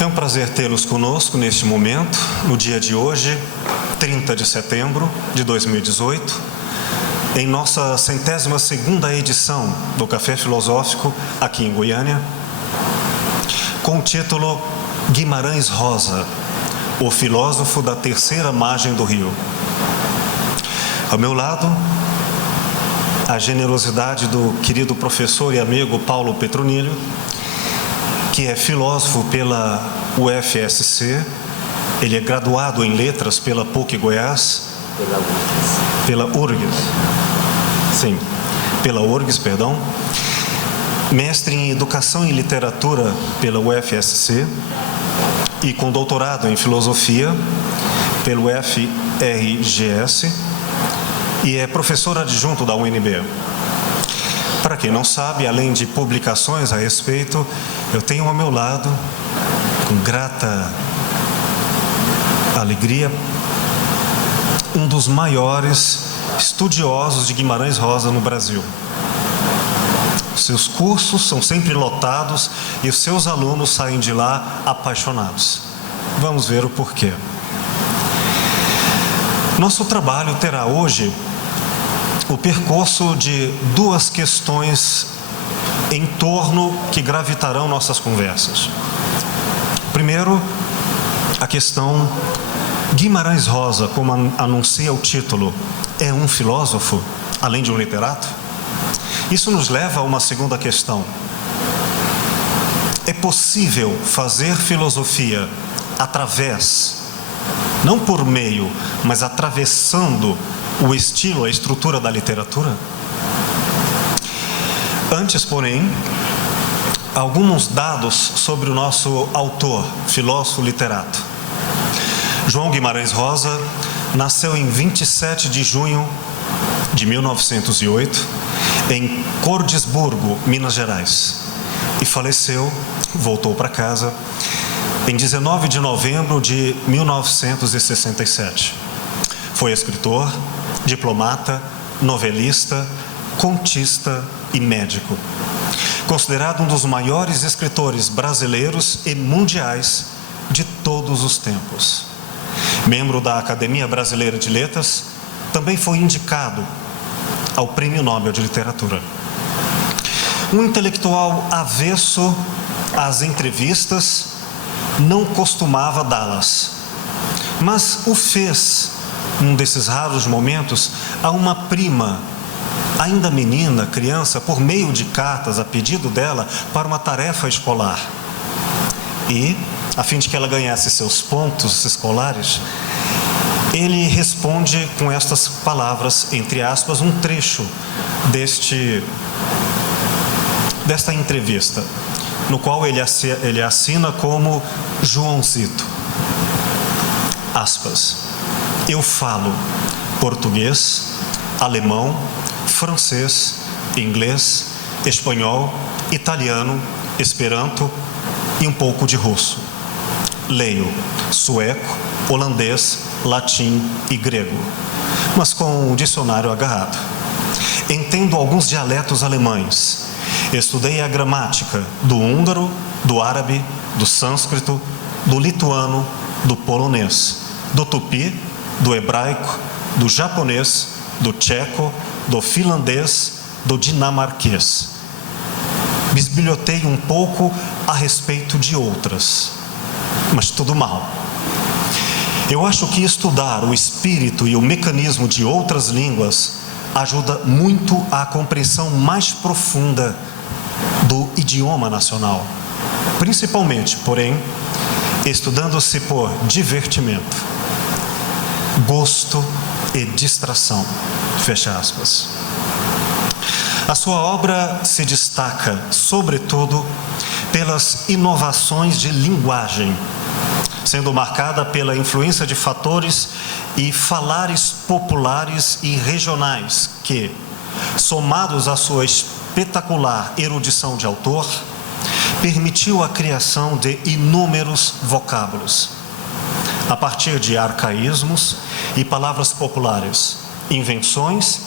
É um prazer tê-los conosco neste momento, no dia de hoje, 30 de setembro de 2018, em nossa 102ª edição do Café Filosófico aqui em Goiânia, com o título Guimarães Rosa, o filósofo da terceira margem do rio. Ao meu lado, a generosidade do querido professor e amigo Paulo Petronilho, que é filósofo pela UFSC, ele é graduado em letras pela PUC Goiás, pela URGS, perdão, mestre em educação e literatura pela UFSC e com doutorado em filosofia pelo FRGS e é professor adjunto da UNB. Para quem não sabe, além de publicações a respeito, eu tenho ao meu lado, com grata alegria, um dos maiores estudiosos de Guimarães Rosa no Brasil. Seus cursos são sempre lotados e os seus alunos saem de lá apaixonados. Vamos ver o porquê. Nosso trabalho terá hoje o percurso de duas questões em torno que gravitarão nossas conversas. Primeiro, a questão Guimarães Rosa, como anuncia o título, é um filósofo, além de um literato? Isso nos leva a uma segunda questão. É possível fazer filosofia através, não por meio, mas atravessando o estilo, a estrutura da literatura? Antes, porém, alguns dados sobre o nosso autor, filósofo literato. João Guimarães Rosa nasceu em 27 de junho de 1908, em Cordisburgo, Minas Gerais, e faleceu, voltou para casa, em 19 de novembro de 1967. Foi escritor, diplomata, novelista, contista e médico. Considerado um dos maiores escritores brasileiros e mundiais de todos os tempos. Membro da Academia Brasileira de Letras, também foi indicado ao Prêmio Nobel de Literatura. Um intelectual avesso às entrevistas, não costumava dá-las, mas o fez, num desses raros momentos, a uma prima, ainda menina, criança, por meio de cartas a pedido dela para uma tarefa escolar. E, a fim de que ela ganhasse seus pontos escolares, ele responde com estas palavras, entre aspas, um trecho desta entrevista, no qual ele assina como Joãozito. Aspas. Eu falo português, alemão, francês, inglês, espanhol, italiano, esperanto e um pouco de russo. Leio sueco, holandês, latim e grego, mas com o dicionário agarrado. Entendo alguns dialetos alemães. Estudei a gramática do húngaro, do árabe, do sânscrito, do lituano, do polonês, do tupi, do hebraico, do japonês, do tcheco, do finlandês, do dinamarquês. Bisbilhotei um pouco a respeito de outras, mas tudo mal. Eu acho que estudar o espírito e o mecanismo de outras línguas ajuda muito à compreensão mais profunda do idioma nacional, principalmente, porém, estudando-se por divertimento, gosto e distração. Fecha aspas. A sua obra se destaca, sobretudo, pelas inovações de linguagem, sendo marcada pela influência de fatores e falares populares e regionais que, somados à sua espetacular erudição de autor, permitiu a criação de inúmeros vocábulos, a partir de arcaísmos e palavras populares, invenções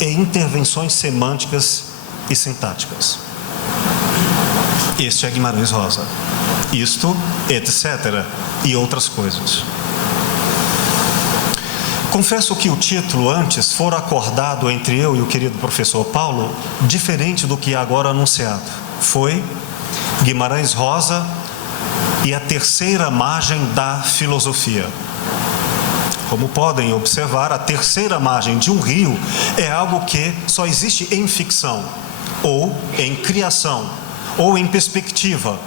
e intervenções semânticas e sintáticas. Este é Guimarães Rosa. isto, etc., e outras coisas. Confesso que o título antes fora acordado entre eu e o querido professor Paulo, diferente do que é agora anunciado. Foi Guimarães Rosa e a terceira margem da filosofia. Como podem observar, a terceira margem de um rio é algo que só existe em ficção, ou em criação, ou em perspectiva,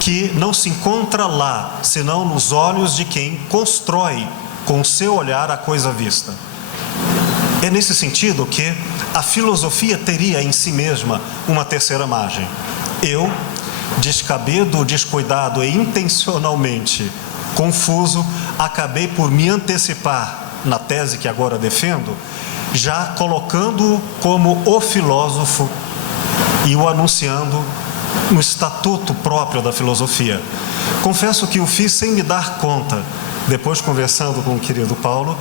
que não se encontra lá, senão nos olhos de quem constrói com o seu olhar a coisa vista. É nesse sentido que a filosofia teria em si mesma uma terceira margem. Eu, descabido, descuidado e intencionalmente confuso, acabei por me antecipar na tese que agora defendo, já colocando-o como o filósofo e o anunciando no estatuto próprio da filosofia. Confesso que o fiz sem me dar conta. Depois, conversando com o querido Paulo,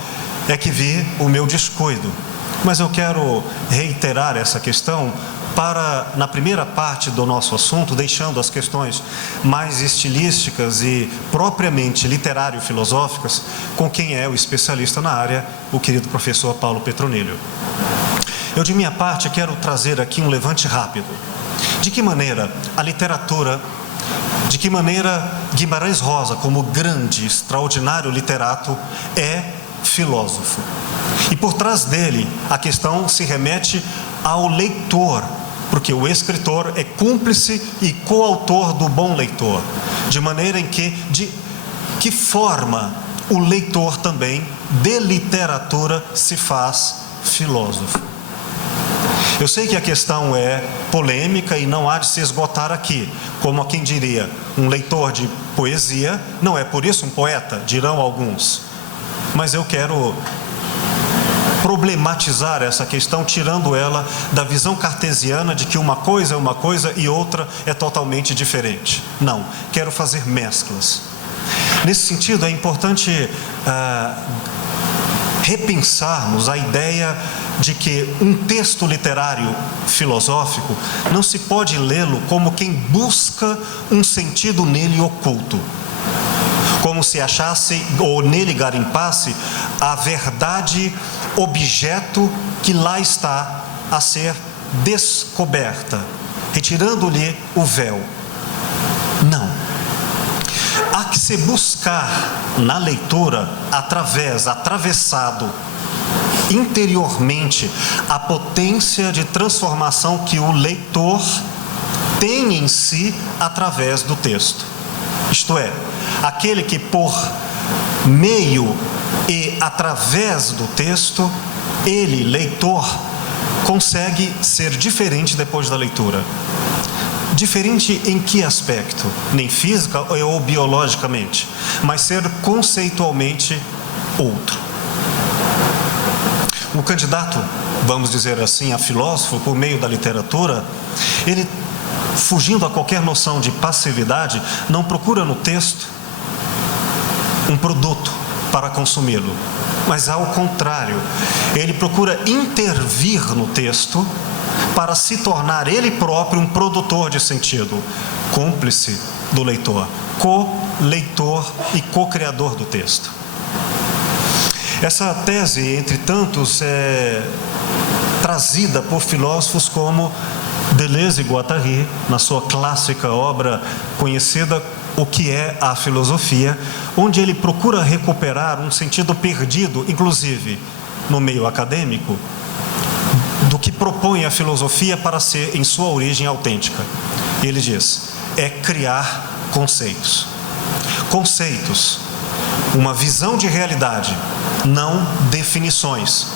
é que vi o meu descuido. Mas eu quero reiterar essa questão para, na primeira parte do nosso assunto, deixando as questões mais estilísticas e propriamente literário-filosóficas, com quem é o especialista na área, o querido professor Paulo Petronilho. Eu, de minha parte, quero trazer aqui um levante rápido. De que maneira a literatura, de que maneira Guimarães Rosa, como grande, extraordinário literato, é filósofo. E por trás dele, a questão se remete ao leitor, porque o escritor é cúmplice e coautor do bom leitor, de maneira em que, de que forma o leitor também, de literatura, se faz filósofo. Eu sei que a questão é polêmica e não há de se esgotar aqui. Como a quem diria, um leitor de poesia não é por isso um poeta, dirão alguns. Mas eu quero problematizar essa questão, tirando ela da visão cartesiana de que uma coisa é uma coisa e outra é totalmente diferente. Não, quero fazer mesclas. Nesse sentido, é importante repensarmos a ideia de que um texto literário filosófico não se pode lê-lo como quem busca um sentido nele oculto, como se achasse ou nele garimpasse a verdade objeto que lá está a ser descoberta, retirando-lhe o véu. Não. Há que se buscar na leitura, atravessado interiormente, a potência de transformação que o leitor tem em si através do texto. Isto é, aquele que por meio e através do texto, ele, leitor, consegue ser diferente depois da leitura. Diferente em que aspecto? Nem física ou biologicamente, mas ser conceitualmente outro. O candidato, vamos dizer assim, a filósofo, por meio da literatura, ele, fugindo a qualquer noção de passividade, não procura no texto um produto para consumi-lo, mas ao contrário, ele procura intervir no texto para se tornar ele próprio um produtor de sentido, cúmplice do leitor, co-leitor e co-criador do texto. Essa tese, entre tantos, é trazida por filósofos como Deleuze e Guattari, na sua clássica obra conhecida O que é a Filosofia, onde ele procura recuperar um sentido perdido, inclusive no meio acadêmico, do que propõe a filosofia para ser, em sua origem, autêntica. Ele diz, é criar conceitos. Conceitos, uma visão de realidade, não definições,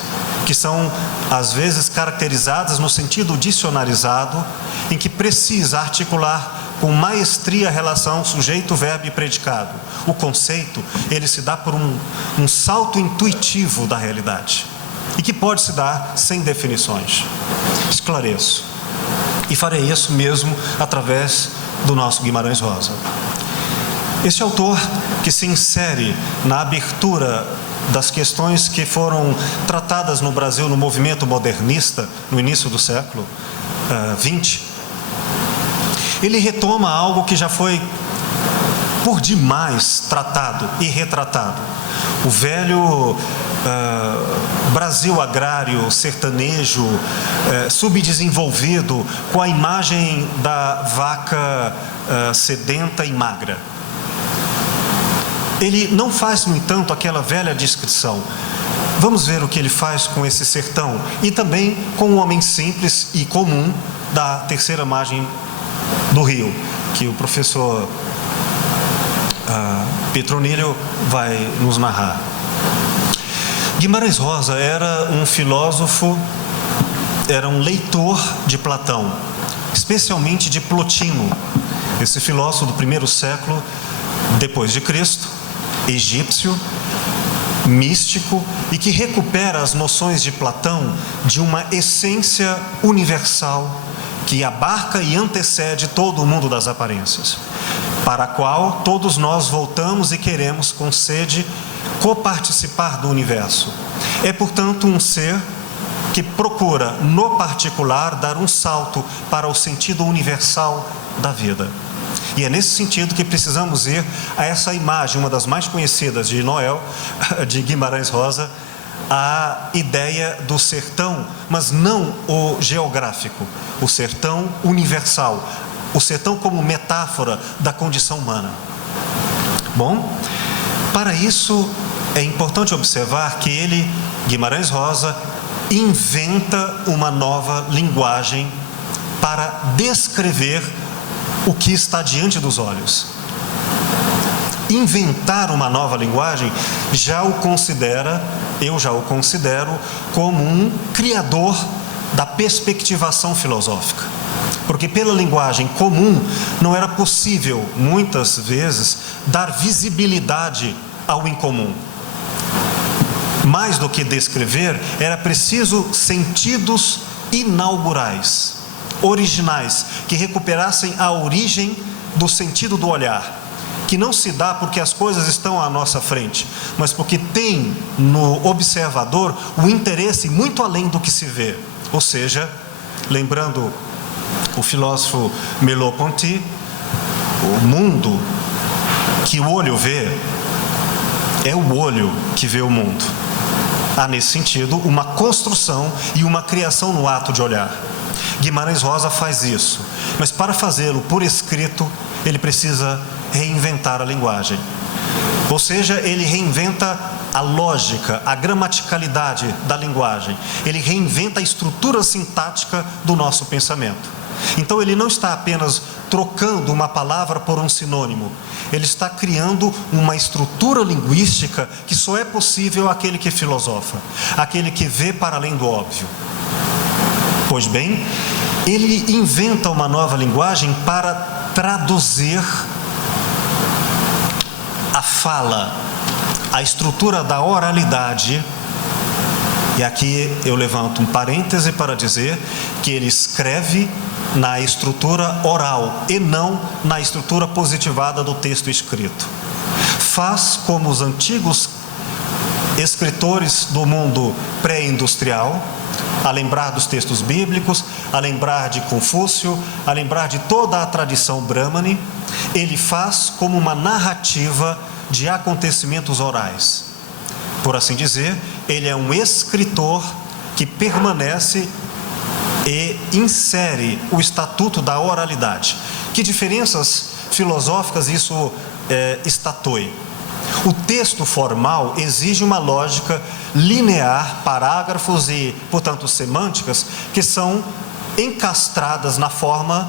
que são, às vezes, caracterizadas no sentido dicionarizado, em que precisa articular com maestria a relação sujeito, verbo e predicado. O conceito, ele se dá por um salto intuitivo da realidade, e que pode se dar sem definições. Esclareço. E farei isso mesmo através do nosso Guimarães Rosa. Este autor, que se insere na abertura das questões que foram tratadas no Brasil no movimento modernista, no início do século XX, ele retoma algo que já foi por demais tratado e retratado. O velho Brasil agrário, sertanejo, subdesenvolvido, com a imagem da vaca sedenta e magra. Ele não faz, no entanto, aquela velha descrição. Vamos ver o que ele faz com esse sertão e também com o homem simples e comum da terceira margem do rio, que o professor Petronilho vai nos narrar. Guimarães Rosa era um filósofo, era um leitor de Platão, especialmente de Plotino, esse filósofo do primeiro século depois de Cristo, egípcio, místico, e que recupera as noções de Platão de uma essência universal que abarca e antecede todo o mundo das aparências, para a qual todos nós voltamos e queremos com sede coparticipar do universo. É, portanto, um ser que procura, no particular, dar um salto para o sentido universal da vida. E é nesse sentido que precisamos ir a essa imagem, uma das mais conhecidas de Noel, de Guimarães Rosa, a ideia do sertão, mas não o geográfico, o sertão universal, o sertão como metáfora da condição humana. Bom, para isso é importante observar que ele, Guimarães Rosa, inventa uma nova linguagem para descrever o que está diante dos olhos. Inventar uma nova linguagem eu já o considero como um criador da perspectivação filosófica. Porque pela linguagem comum não era possível, muitas vezes, dar visibilidade ao incomum. Mais do que descrever, era preciso sentidos inaugurais, originais, que recuperassem a origem do sentido do olhar, que não se dá porque as coisas estão à nossa frente, mas porque tem no observador o interesse muito além do que se vê. Ou seja, lembrando o filósofo Merleau-Ponty, o mundo que o olho vê é o olho que vê o mundo. Há, nesse sentido, uma construção e uma criação no ato de olhar. Guimarães Rosa faz isso, mas para fazê-lo por escrito, ele precisa reinventar a linguagem. Ou seja, ele reinventa a lógica, a gramaticalidade da linguagem. Ele reinventa a estrutura sintática do nosso pensamento. Então ele não está apenas trocando uma palavra por um sinônimo. Ele está criando uma estrutura linguística que só é possível àquele que filosofa, àquele que vê para além do óbvio. Pois bem, ele inventa uma nova linguagem para traduzir a fala, a estrutura da oralidade. E aqui eu levanto um parêntese para dizer que ele escreve na estrutura oral e não na estrutura positivada do texto escrito. Faz como os antigos escritores do mundo pré-industrial, a lembrar dos textos bíblicos, a lembrar de Confúcio, a lembrar de toda a tradição brahmane. Ele faz como uma narrativa de acontecimentos orais. Por assim dizer, ele é um escritor que permanece e insere o estatuto da oralidade. Que diferenças filosóficas isso estatui? O texto formal exige uma lógica linear, parágrafos e, portanto, semânticas que são encastradas na forma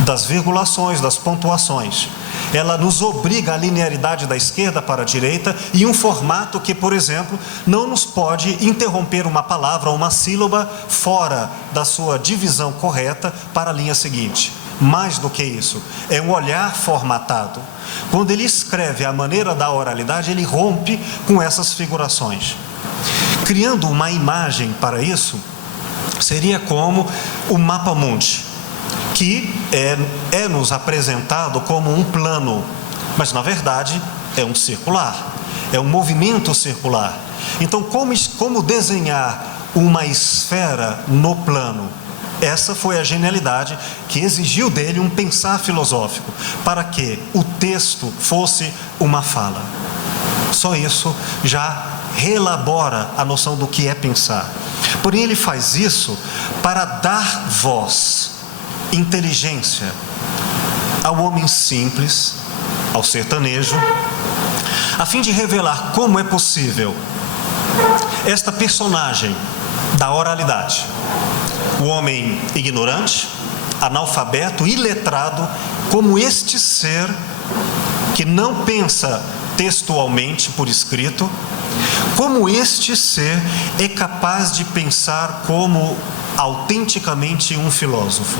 das virgulações, das pontuações. Ela nos obriga à linearidade da esquerda para a direita e um formato que, por exemplo, não nos pode interromper uma palavra ou uma sílaba fora da sua divisão correta para a linha seguinte. Mais do que isso, é um olhar formatado. Quando ele escreve à maneira da oralidade, ele rompe com essas figurações. Criando uma imagem para isso, seria como o mapa mundi, que é nos apresentado como um plano, mas na verdade é um circular, é um movimento circular. Então, como desenhar uma esfera no plano? Essa foi a genialidade que exigiu dele um pensar filosófico, para que o texto fosse uma fala. Só isso já reelabora a noção do que é pensar. Porém, ele faz isso para dar voz, inteligência ao homem simples, ao sertanejo, a fim de revelar como é possível esta personagem da oralidade, o homem ignorante, analfabeto, iletrado, como este ser que não pensa textualmente por escrito, como este ser é capaz de pensar como autenticamente um filósofo.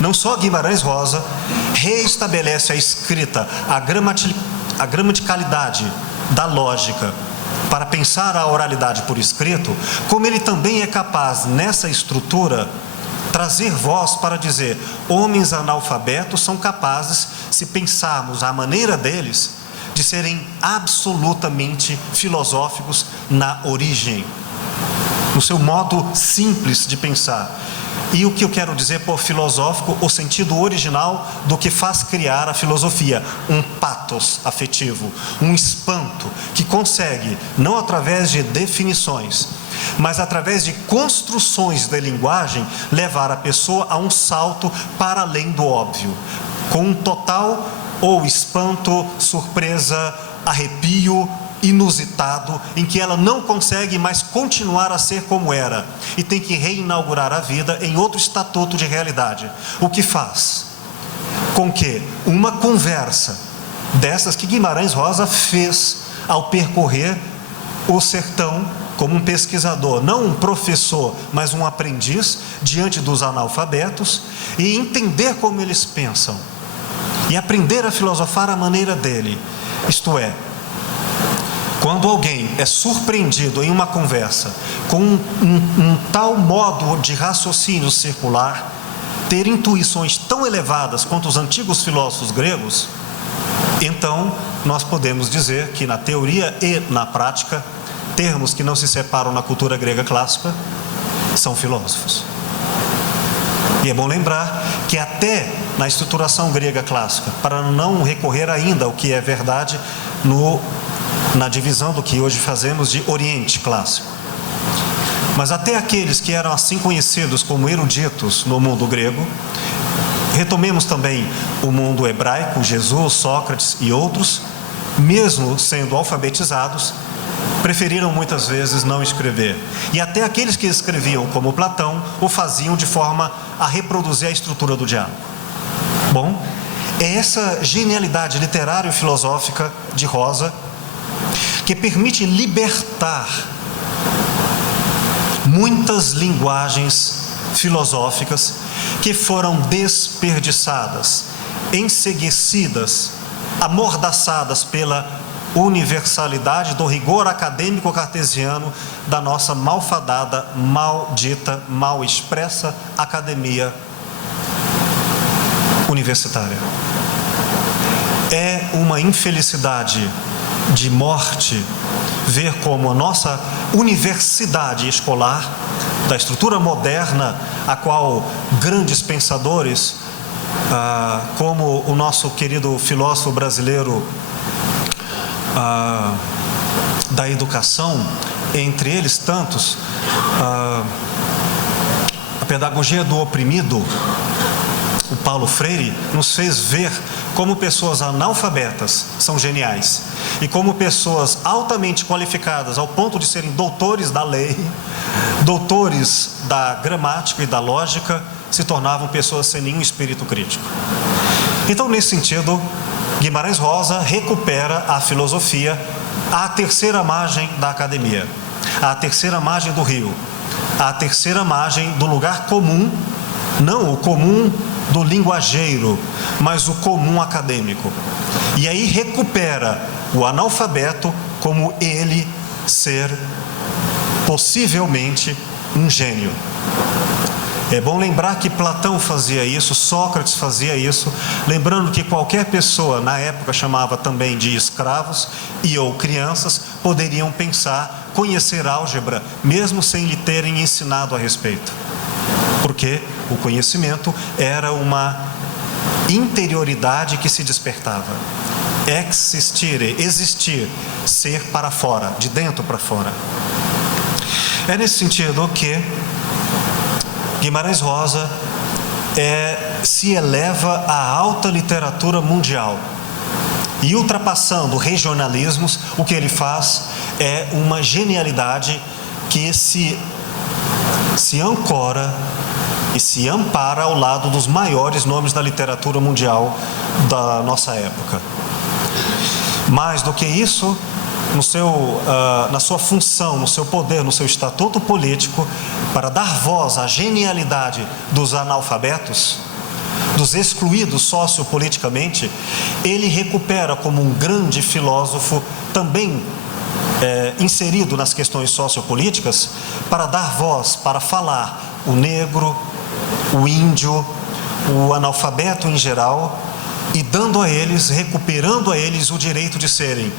Não só Guimarães Rosa reestabelece a escrita, a gramaticalidade da lógica para pensar a oralidade por escrito, como ele também é capaz, nessa estrutura, trazer voz para dizer: homens analfabetos são capazes, se pensarmos a maneira deles, de serem absolutamente filosóficos na origem, no seu modo simples de pensar. E o que eu quero dizer por filosófico, o sentido original do que faz criar a filosofia, um pathos afetivo, um espanto que consegue, não através de definições, mas através de construções da linguagem, levar a pessoa a um salto para além do óbvio, com um total ou espanto, surpresa, arrepio, inusitado, em que ela não consegue mais continuar a ser como era e tem que reinaugurar a vida em outro estatuto de realidade. O que faz com que uma conversa dessas que Guimarães Rosa fez ao percorrer o sertão como um pesquisador, não um professor, mas um aprendiz diante dos analfabetos, e entender como eles pensam e aprender a filosofar à maneira dele. Isto é, quando alguém é surpreendido em uma conversa com um tal modo de raciocínio circular, ter intuições tão elevadas quanto os antigos filósofos gregos, então nós podemos dizer que na teoria e na prática, termos que não se separam na cultura grega clássica, são filósofos. E é bom lembrar que até na estruturação grega clássica, para não recorrer ainda ao que é verdade na divisão do que hoje fazemos de Oriente Clássico, mas até aqueles que eram assim conhecidos como eruditos no mundo grego, retomemos também o mundo hebraico, Jesus, Sócrates e outros, mesmo sendo alfabetizados, preferiram muitas vezes não escrever. E até aqueles que escreviam, como Platão, o faziam de forma a reproduzir a estrutura do diálogo. Bom, é essa genialidade literária e filosófica de Rosa que permite libertar muitas linguagens filosóficas que foram desperdiçadas, enceguecidas, amordaçadas pela universalidade do rigor acadêmico cartesiano da nossa malfadada, maldita, mal expressa academia universitária. É uma infelicidade de morte ver como a nossa universidade escolar, da estrutura moderna, a qual grandes pensadores, como o nosso querido filósofo brasileiro da educação, entre eles tantos, a pedagogia do oprimido, o Paulo Freire, nos fez ver como pessoas analfabetas são geniais e como pessoas altamente qualificadas ao ponto de serem doutores da lei, doutores da gramática e da lógica, se tornavam pessoas sem nenhum espírito crítico. Então, nesse sentido, Guimarães Rosa recupera a filosofia à terceira margem da academia, à terceira margem do rio, à terceira margem do lugar comum, não o comum do linguageiro, mas o comum acadêmico. E aí recupera o analfabeto como ele ser possivelmente um gênio. É bom lembrar que Platão fazia isso, Sócrates fazia isso, lembrando que qualquer pessoa, na época chamava também de escravos e ou crianças, poderiam pensar, conhecer álgebra, mesmo sem lhe terem ensinado a respeito. porque o conhecimento era uma interioridade que se despertava. Existire, existir, ser para fora, de dentro para fora. É nesse sentido que Guimarães Rosa se eleva à alta literatura mundial. E ultrapassando regionalismos, o que ele faz é uma genialidade que se ancora e se ampara ao lado dos maiores nomes da literatura mundial da nossa época. Mais do que isso, na sua função, no seu poder, no seu estatuto político, para dar voz à genialidade dos analfabetos, dos excluídos sociopoliticamente, ele recupera como um grande filósofo, também inserido nas questões sociopolíticas, para dar voz, para falar o negro, o índio, o analfabeto em geral, e dando a eles, recuperando a eles o direito de serem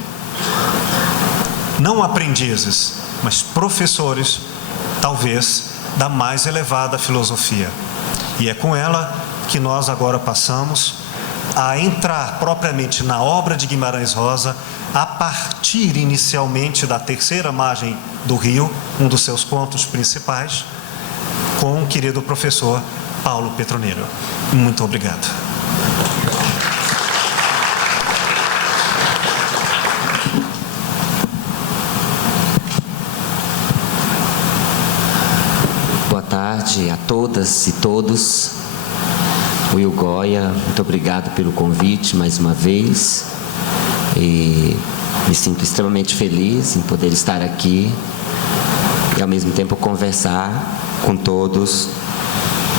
não aprendizes, mas professores, talvez, da mais elevada filosofia. E é com ela que nós agora passamos a entrar propriamente na obra de Guimarães Rosa, a partir inicialmente da Terceira Margem do Rio, um dos seus contos principais, com o querido professor Paulo Petroneiro. Muito obrigado. Boa tarde a todas e todos. Will Goya, muito obrigado pelo convite mais uma vez. E me sinto extremamente feliz em poder estar aqui e ao mesmo tempo conversar com todos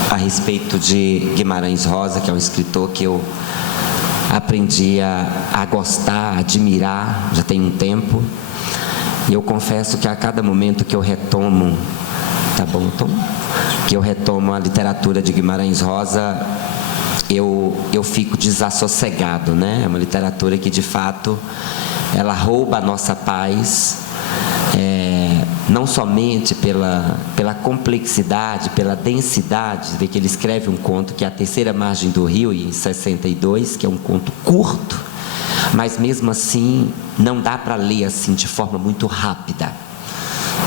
a respeito de Guimarães Rosa, que é um escritor que eu aprendi a gostar, a admirar, já tem um tempo. E eu confesso que a cada momento que eu retomo, que eu retomo a literatura de Guimarães Rosa, eu fico desassossegado, né? É uma literatura que, de fato, ela rouba a nossa paz, não somente pela complexidade, pela densidade, vê que ele escreve um conto que é A Terceira Margem do Rio, em 62, que é um conto curto, mas mesmo assim não dá para ler assim de forma muito rápida,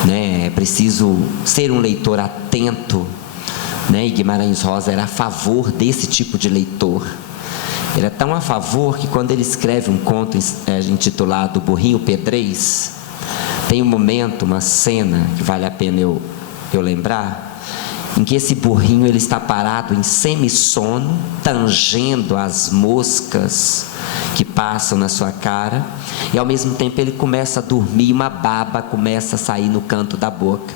né? É preciso ser um leitor atento, né? E Guimarães Rosa era a favor desse tipo de leitor. Ele é tão a favor que, quando ele escreve um conto intitulado Burrinho Pedrez, tem um momento, uma cena que vale a pena eu lembrar, em que esse burrinho ele está parado em semissono, tangendo as moscas que passam na sua cara, e ao mesmo tempo ele começa a dormir, e uma baba começa a sair no canto da boca.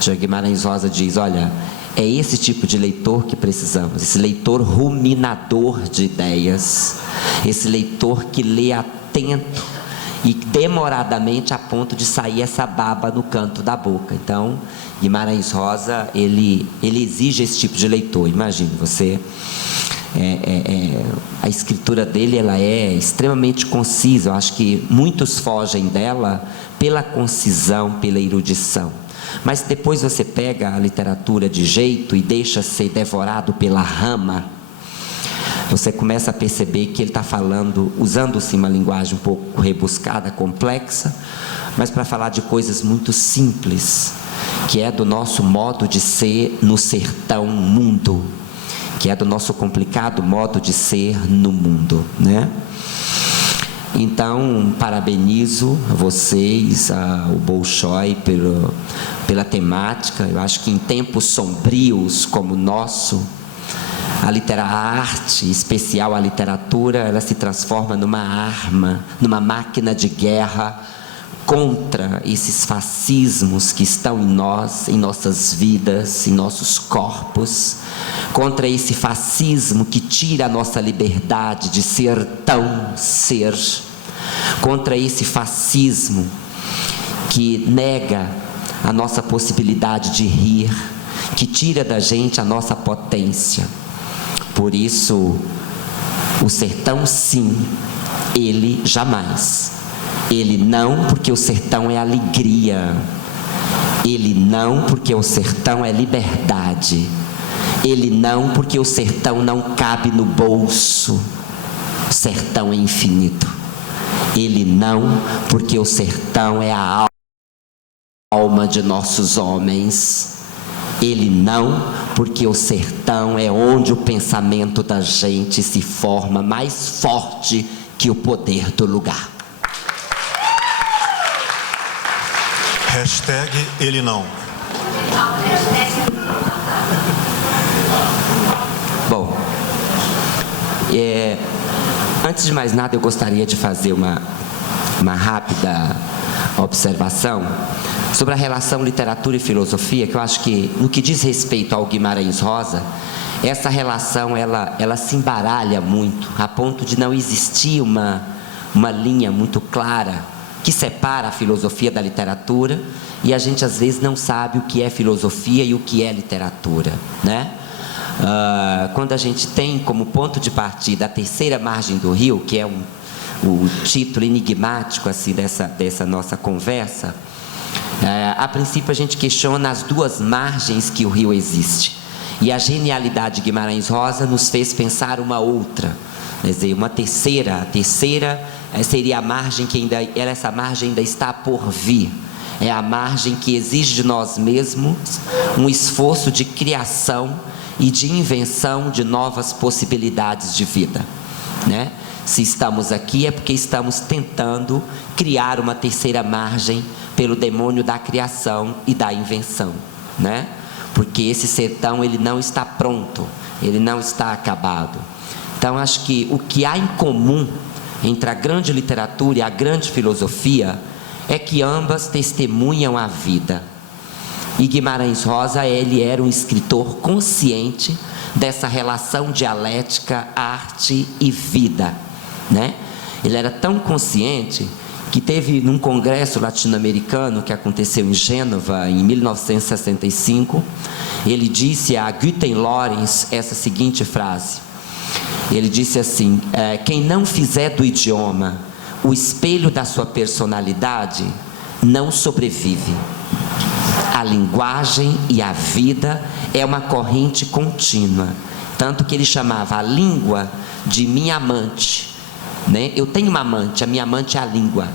Já Guimarães Rosa diz: olha, é esse tipo de leitor que precisamos, esse leitor ruminador de ideias, esse leitor que lê atento e demoradamente a ponto de sair essa baba no canto da boca. Então, Guimarães Rosa, ele exige esse tipo de leitor. Imagine, você... a escritura dele, ela é extremamente concisa. Eu acho que muitos fogem dela pela concisão, pela erudição. Mas depois você pega a literatura de jeito e deixa ser devorado pela rama, você começa a perceber que ele está falando, usando-se uma linguagem um pouco rebuscada, complexa, mas para falar de coisas muito simples, que é do nosso modo de ser no sertão mundo, que é do nosso complicado modo de ser no mundo, né? Então, parabenizo a vocês, o Bolshoi, pela temática. Eu acho que em tempos sombrios como o nosso, a arte, em especial a literatura, ela se transforma numa arma, numa máquina de guerra contra esses fascismos que estão em nós, em nossas vidas, em nossos corpos, contra esse fascismo que tira a nossa liberdade de ser tão ser, contra esse fascismo que nega a nossa possibilidade de rir, que tira da gente a nossa potência. Por isso, o sertão sim, ele jamais. Ele não, porque o sertão é alegria. Ele não, porque o sertão é liberdade. Ele não, porque o sertão não cabe no bolso. O sertão é infinito. Ele não, porque o sertão é a alma de nossos homens. Ele não, porque o sertão é onde o pensamento da gente se forma mais forte que o poder do lugar. Hashtag ele não. Bom, antes de mais nada eu gostaria de fazer uma rápida observação sobre a relação literatura e filosofia, que eu acho que, no que diz respeito ao Guimarães Rosa, essa relação ela se embaralha muito, a ponto de não existir uma linha muito clara que separa a filosofia da literatura, e a gente às vezes não sabe o que é filosofia e o que é literatura, né? Quando a gente tem como ponto de partida a terceira margem do rio, que é o título enigmático assim, dessa nossa conversa, a princípio a gente questiona as duas margens que o rio existe, e a genialidade de Guimarães Rosa nos fez pensar uma outra, quer dizer, uma terceira. A terceira seria a margem que essa margem ainda está por vir. É a margem que exige de nós mesmos um esforço de criação e de invenção de novas possibilidades de vida, né? Se estamos aqui é porque estamos tentando criar uma terceira margem pelo demônio da criação e da invenção, né? Porque esse sertão ele não está pronto, ele não está acabado. Então acho que o que há em comum entre a grande literatura e a grande filosofia é que ambas testemunham a vida. E Guimarães Rosa, ele era um escritor consciente dessa relação dialética arte e vida, né? Ele era tão consciente que teve num congresso latino-americano que aconteceu em Gênova em 1965, ele disse a Gutten Lorenz essa seguinte frase. Ele disse assim: quem não fizer do idioma o espelho da sua personalidade não sobrevive. A linguagem e a vida é uma corrente contínua, tanto que ele chamava a língua de minha amante, né? Eu tenho uma amante, a minha amante é a língua.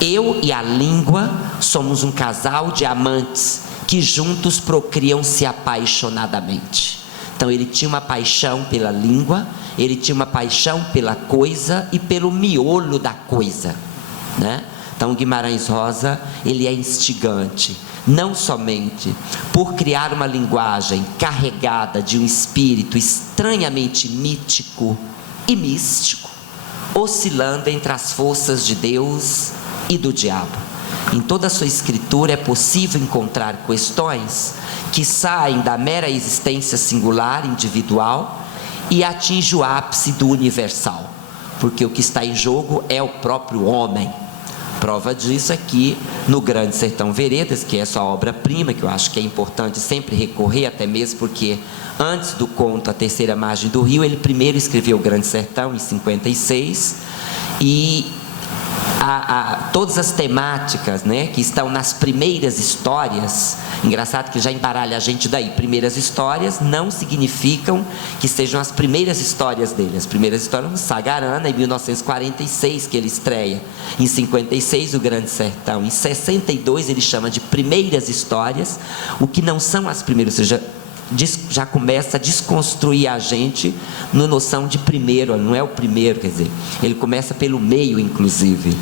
Eu e a língua somos um casal de amantes que juntos procriam-se apaixonadamente. Então ele tinha uma paixão pela língua, ele tinha uma paixão pela coisa e pelo miolo da coisa, né? Então Guimarães Rosa, ele é instigante, não somente por criar uma linguagem carregada de um espírito estranhamente mítico e místico, oscilando entre as forças de Deus e do diabo. Em toda a sua escritura é possível encontrar questões que saem da mera existência singular, individual, e atingem o ápice do universal, porque o que está em jogo é o próprio homem. Prova disso aqui no Grande Sertão Veredas, que é sua obra-prima, que eu acho que é importante sempre recorrer, até mesmo porque antes do conto A Terceira Margem do Rio, ele primeiro escreveu o Grande Sertão em 56, e todas as temáticas, né, que estão nas primeiras histórias, engraçado que já embaralha a gente daí, primeiras histórias não significam que sejam as primeiras histórias dele. As primeiras histórias no Sagarana, em 1946 que ele estreia, em 56 o Grande Sertão, em 62 ele chama de primeiras histórias, o que não são as primeiras, ou seja, já começa a desconstruir a gente na noção de primeiro, não é o primeiro, quer dizer, ele começa pelo meio, inclusive.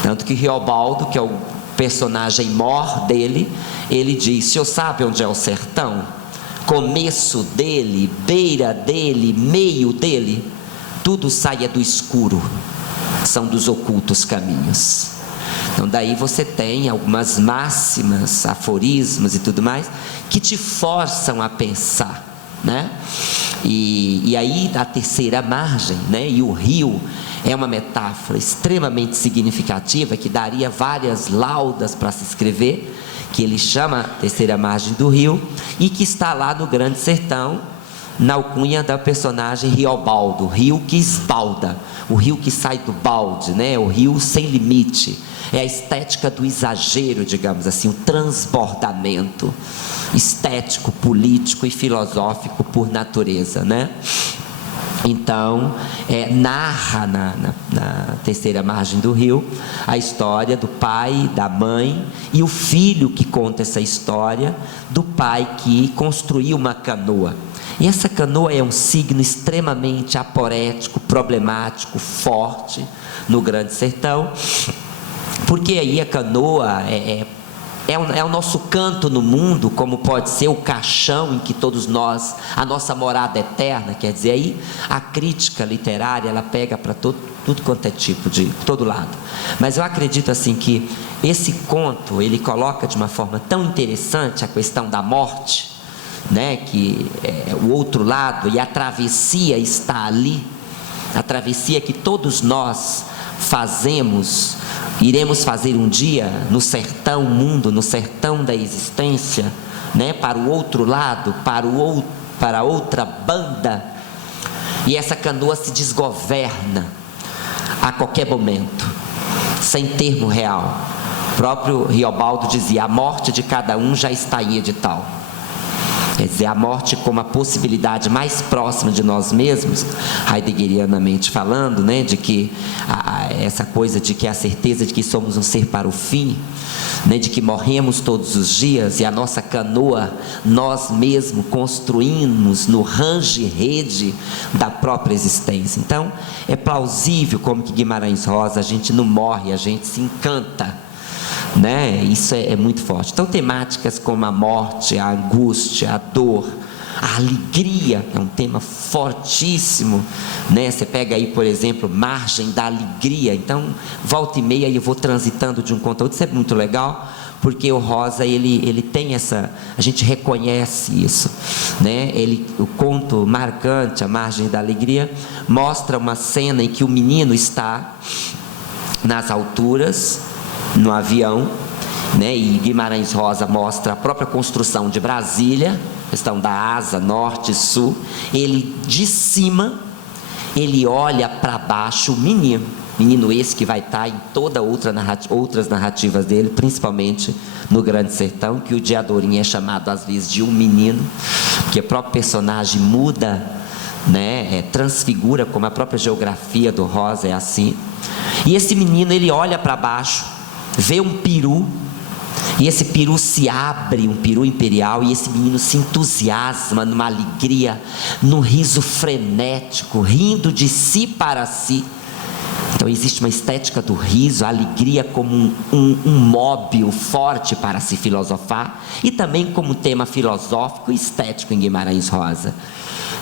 Tanto que Riobaldo, que é o personagem mor dele, ele diz: o senhor sabe onde é o sertão? Começo dele, beira dele, meio dele, tudo saia do escuro, são dos ocultos caminhos. Então daí você tem algumas máximas, aforismos e tudo mais, que te forçam a pensar, né? E aí a terceira margem, né? E o rio é uma metáfora extremamente significativa, que daria várias laudas para se escrever, que ele chama Terceira Margem do Rio, e que está lá no Grande Sertão, na alcunha da personagem Riobaldo, o rio que esbalda, o rio que sai do balde, né? O rio sem limite, é a estética do exagero, digamos assim, o transbordamento. estético, político e filosófico por natureza, né? Então, narra na terceira margem do rio a história do pai, da mãe e o filho que conta essa história do pai que construiu uma canoa. E essa canoa é um signo extremamente aporético, problemático, forte no Grande Sertão, porque aí a canoa é o nosso canto no mundo, como pode ser o caixão em que todos nós, a nossa morada eterna, quer dizer, aí a crítica literária, ela pega para tudo quanto é tipo, de todo lado. Mas eu acredito assim que esse conto, ele coloca de uma forma tão interessante a questão da morte, né, que é o outro lado, e a travessia está ali, a travessia que todos nós fazemos, iremos fazer um dia no sertão mundo, no sertão da existência, né, para o outro lado, para outra banda, e essa canoa se desgoverna a qualquer momento, sem termo real. O próprio Riobaldo dizia: a morte de cada um já está em edital. Quer dizer, a morte como a possibilidade mais próxima de nós mesmos, heideggerianamente falando, né, de que essa coisa de que a certeza de que somos um ser para o fim, né, de que morremos todos os dias, e a nossa canoa nós mesmos construímos no range-rede da própria existência. Então, é plausível como que Guimarães Rosa, a gente não morre, a gente se encanta, né? Isso é muito forte. Então, temáticas como a morte, a angústia, a dor, a alegria, é um tema fortíssimo, né? Você pega aí, por exemplo, Margem da Alegria. Então, volta e meia eu vou transitando de um conto a outro. Isso é muito legal, porque o Rosa, ele tem essa, a gente reconhece isso, né? O conto marcante, A Margem da Alegria, mostra uma cena em que o menino está nas alturas, no avião, né? E Guimarães Rosa mostra a própria construção de Brasília, questão da asa norte e sul. Ele de cima, ele olha para baixo o menino esse que vai estar em outras narrativas dele, principalmente no Grande Sertão, que o Diadorim é chamado às vezes de um menino, porque o próprio personagem muda, né? Transfigura, como a própria geografia do Rosa é assim. E esse menino, ele olha para baixo, vê um peru, e esse peru se abre, um peru imperial, e esse menino se entusiasma numa alegria, num riso frenético, rindo de si para si. Então existe uma estética do riso, a alegria como um móvel forte para se filosofar, e também como tema filosófico e estético em Guimarães Rosa,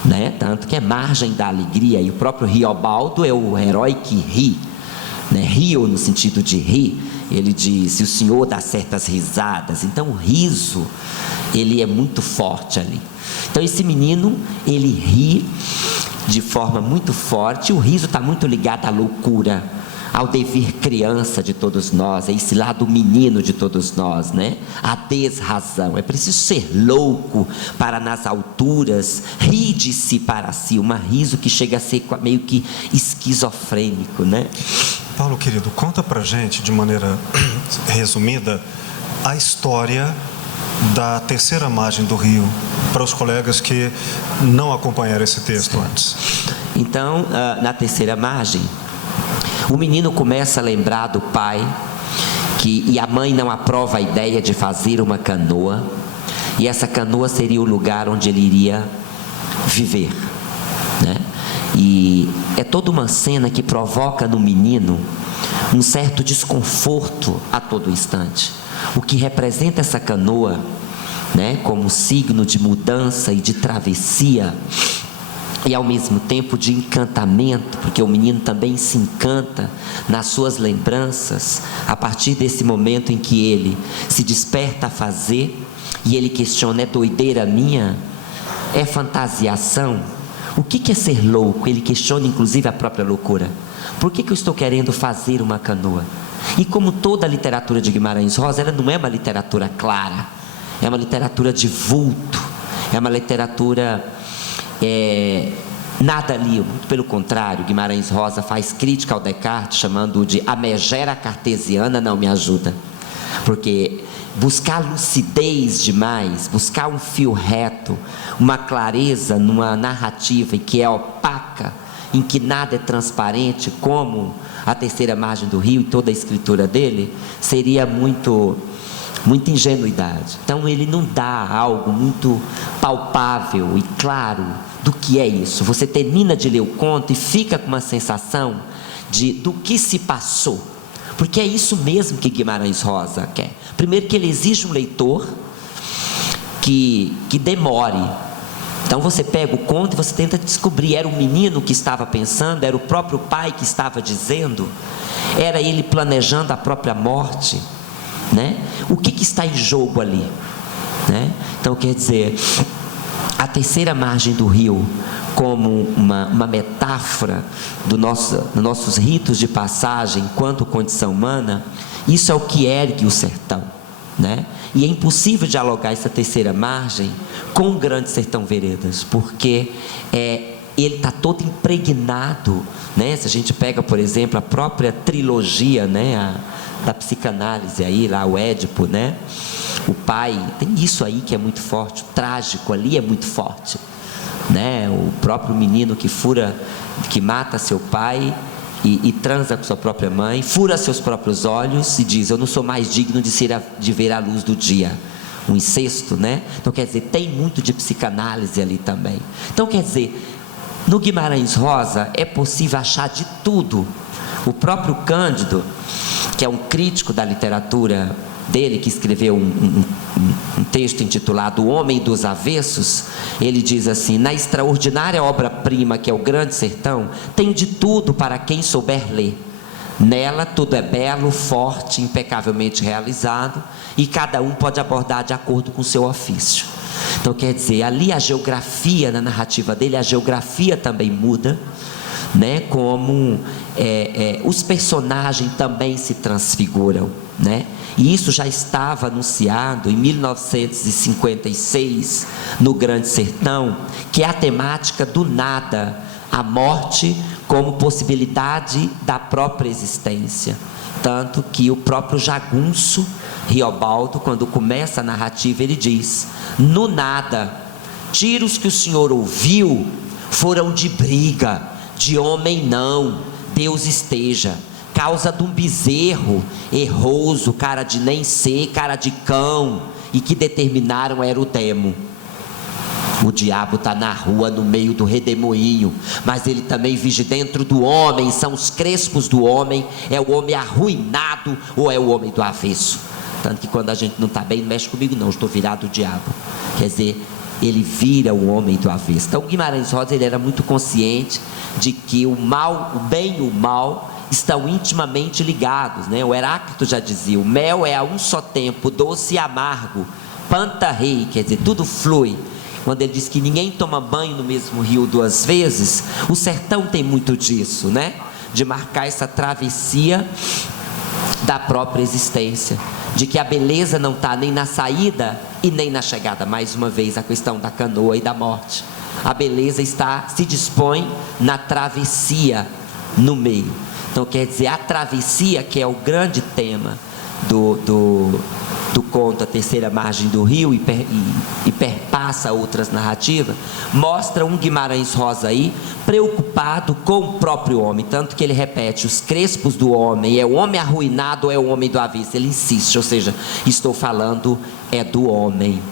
né? Tanto que é Margem da Alegria, e o próprio Riobaldo é o herói que ri, né? Rio no sentido de rir. Ele diz: o Senhor dá certas risadas. Então o riso, ele é muito forte ali. Então esse menino, ele ri de forma muito forte. O riso está muito ligado à loucura, ao dever criança de todos nós, é esse lado menino de todos nós, né? A desrazão. É preciso ser louco para nas alturas rir de si para si. Um riso que chega a ser meio que esquizofrênico, né? Paulo, querido, conta pra gente, de maneira resumida, a história da terceira margem do rio, para os colegas que não acompanharam esse texto antes. Então, na terceira margem, o menino começa a lembrar do pai, e a mãe não aprova a ideia de fazer uma canoa, e essa canoa seria o lugar onde ele iria viver, né? E é toda uma cena que provoca no menino um certo desconforto a todo instante. O que representa essa canoa, né, como signo de mudança e de travessia, e ao mesmo tempo de encantamento, porque o menino também se encanta nas suas lembranças, a partir desse momento em que ele se desperta a fazer, e ele questiona: é doideira minha? É fantasiação? O que é ser louco? Ele questiona inclusive a própria loucura. Por que eu estou querendo fazer uma canoa? E como toda a literatura de Guimarães Rosa, ela não é uma literatura clara, é uma literatura de vulto, é uma literatura nada ali, muito pelo contrário. Guimarães Rosa faz crítica ao Descartes, chamando-o de a megera cartesiana não me ajuda. Porque buscar lucidez demais, buscar um fio reto, uma clareza numa narrativa que é opaca, em que nada é transparente, como a Terceira Margem do Rio e toda a escritura dele, seria muita ingenuidade. Então ele não dá algo muito palpável e claro do que é isso. Você termina de ler o conto e fica com uma sensação do que se passou, porque é isso mesmo que Guimarães Rosa quer. Primeiro, que ele exige um leitor que demore. Então você pega o conto e você tenta descobrir, era o menino que estava pensando, era o próprio pai que estava dizendo, era ele planejando a própria morte, né? O que está em jogo ali, né? Então quer dizer, a Terceira Margem do Rio como uma metáfora dos nossos ritos de passagem enquanto condição humana, isso é o que ergue o sertão, né? E é impossível dialogar essa terceira margem com o Grande Sertão Veredas, porque ele está todo impregnado, né? Se a gente pega, por exemplo, a própria trilogia, né, da psicanálise aí, lá o Édipo, né? O pai, tem isso aí que é muito forte, o trágico ali é muito forte, né? O próprio menino que mata seu pai e transa com sua própria mãe, fura seus próprios olhos e diz: eu não sou mais digno de ver a luz do dia. Um incesto, né? Então quer dizer, tem muito de psicanálise ali também. Então quer dizer, no Guimarães Rosa é possível achar de tudo. O próprio Cândido, que é um crítico da literatura dele, que escreveu um texto intitulado O Homem dos Avessos, ele diz assim: na extraordinária obra-prima que é o Grande Sertão, tem de tudo para quem souber ler. Nela tudo é belo, forte, impecavelmente realizado, e cada um pode abordar de acordo com o seu ofício. Então quer dizer, ali a geografia, na narrativa dele, a geografia também muda, né? Como os personagens também se transfiguram, né? E isso já estava anunciado em 1956 no Grande Sertão, que é a temática do nada, a morte como possibilidade da própria existência. Tanto que o próprio Jagunço Riobaldo, quando começa a narrativa, ele diz: no nada, tiros que o senhor ouviu foram de briga, de homem não, Deus esteja. Causa de um bezerro erroso, cara de nem ser, cara de cão, e que determinaram era o demo. O diabo está na rua, no meio do redemoinho, mas ele também vive dentro do homem, são os crespos do homem, é o homem arruinado ou é o homem do avesso. Tanto que quando a gente não está bem, não mexe comigo não, estou virado o diabo. Quer dizer, ele vira o homem do avesso. Então Guimarães Rosa, ele era muito consciente de que o mal, o bem e o mal estão intimamente ligados, né? O Heráclito já dizia: o mel é a um só tempo doce e amargo, panta rei, quer dizer, tudo flui. Quando ele diz que ninguém toma banho no mesmo rio duas vezes, o sertão tem muito disso, né? De marcar essa travessia da própria existência, de que a beleza não está nem na saída e nem na chegada. Mais uma vez a questão da canoa e da morte. A beleza se dispõe na travessia, no meio. Então quer dizer, a travessia, que é o grande tema do conto A Terceira Margem do Rio, e perpassa outras narrativas, mostra um Guimarães Rosa aí preocupado com o próprio homem, tanto que ele repete: os crespos do homem, é o homem arruinado ou é o homem do avesso? Ele insiste, ou seja, estou falando do homem,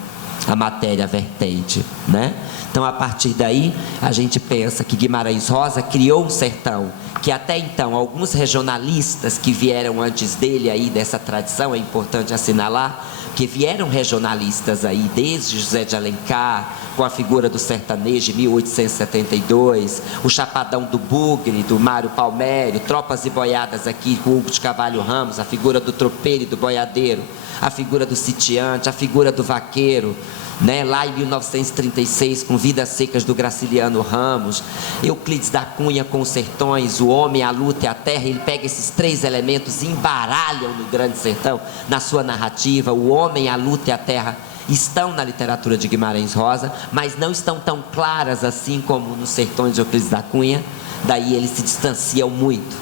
a matéria vertente, né? Então a partir daí a gente pensa que Guimarães Rosa criou um sertão que até então alguns regionalistas que vieram antes dele aí dessa tradição, é importante assinalar que vieram regionalistas aí desde José de Alencar, com a figura do sertanejo em 1872, o Chapadão do Bugre, do Mário Palmério, Tropas e Boiadas aqui com Hugo de Carvalho Ramos, a figura do tropeiro e do boiadeiro, a figura do sitiante, a figura do vaqueiro, né? Lá em 1936 com Vidas Secas do Graciliano Ramos, Euclides da Cunha com Os Sertões, o homem, a luta e a terra. Ele pega esses três elementos e embaralham no Grande Sertão, na sua narrativa. O homem, a luta e a terra estão na literatura de Guimarães Rosa, mas não estão tão claras assim como nos Sertões de Euclides da Cunha. Daí eles se distanciam muito,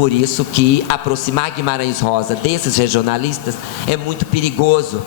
Por isso que aproximar Guimarães Rosa desses regionalistas é muito perigoso.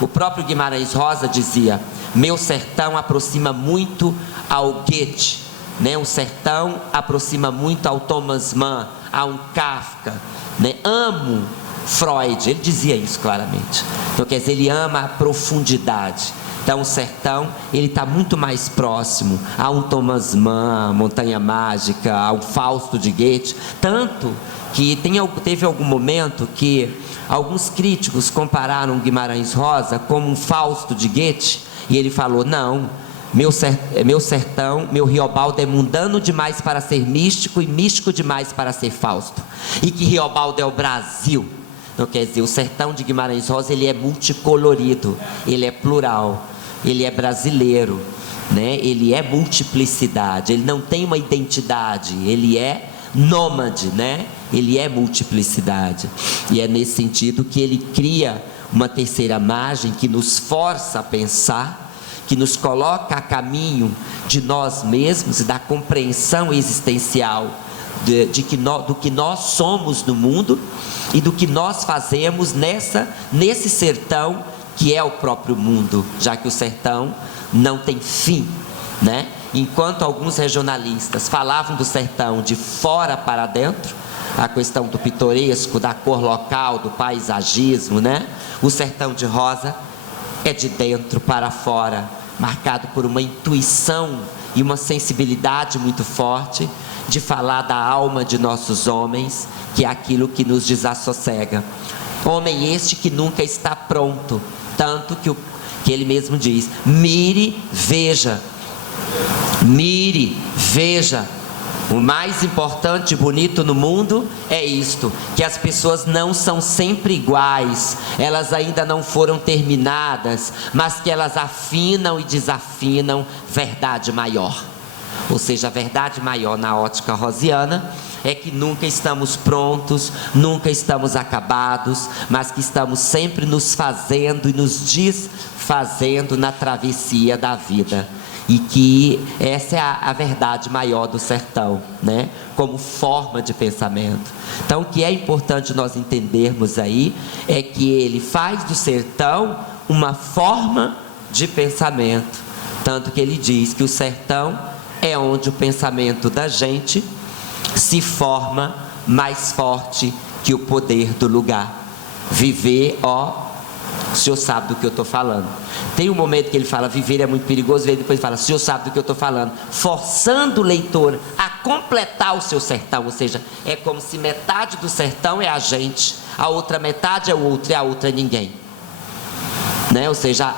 O próprio Guimarães Rosa dizia: meu sertão aproxima muito ao Goethe, né? O sertão aproxima muito ao Thomas Mann, a um Kafka, né? Amo Freud, ele dizia isso claramente. Então, quer dizer, ele ama a profundidade. Então, o sertão, ele está muito mais próximo a um Thomas Mann, Montanha Mágica, a um Fausto de Goethe, tanto que teve algum momento que alguns críticos compararam Guimarães Rosa como um Fausto de Goethe, e ele falou: não, meu sertão, meu Riobaldo é mundano demais para ser místico e místico demais para ser Fausto, e que Riobaldo é o Brasil. Então, quer dizer, o sertão de Guimarães Rosa, ele é multicolorido, ele é plural, ele é brasileiro, né? Ele é multiplicidade, ele não tem uma identidade, ele é nômade, né? Ele é multiplicidade. E é nesse sentido que ele cria uma terceira margem que nos força a pensar, que nos coloca a caminho de nós mesmos e da compreensão existencial do que nós somos no mundo e do que nós fazemos nesse sertão que é o próprio mundo, já que o sertão não tem fim, né? Enquanto alguns regionalistas falavam do sertão de fora para dentro, a questão do pitoresco, da cor local, do paisagismo, né? O sertão de Rosa é de dentro para fora, marcado por uma intuição e uma sensibilidade muito forte de falar da alma de nossos homens, que é aquilo que nos desassossega. Homem este que nunca está pronto, tanto que ele mesmo diz: mire, veja, o mais importante e bonito no mundo é isto, que as pessoas não são sempre iguais, elas ainda não foram terminadas, mas que elas afinam e desafinam verdade maior. Ou seja, a verdade maior na ótica rosiana é que nunca estamos prontos, nunca estamos acabados, mas que estamos sempre nos fazendo e nos desfazendo na travessia da vida. E que essa é a verdade maior do sertão, né? Como forma de pensamento. Então, o que é importante nós entendermos aí é que ele faz do sertão uma forma de pensamento. Tanto que ele diz que o sertão é onde o pensamento da gente se forma mais forte que o poder do lugar. Viver, o senhor sabe do que eu estou falando. Tem um momento que ele fala: viver é muito perigoso, e depois ele fala: o senhor sabe do que eu estou falando, forçando o leitor a completar o seu sertão. Ou seja, é como se metade do sertão é a gente, a outra metade é o outro e a outra é ninguém, né? Ou seja,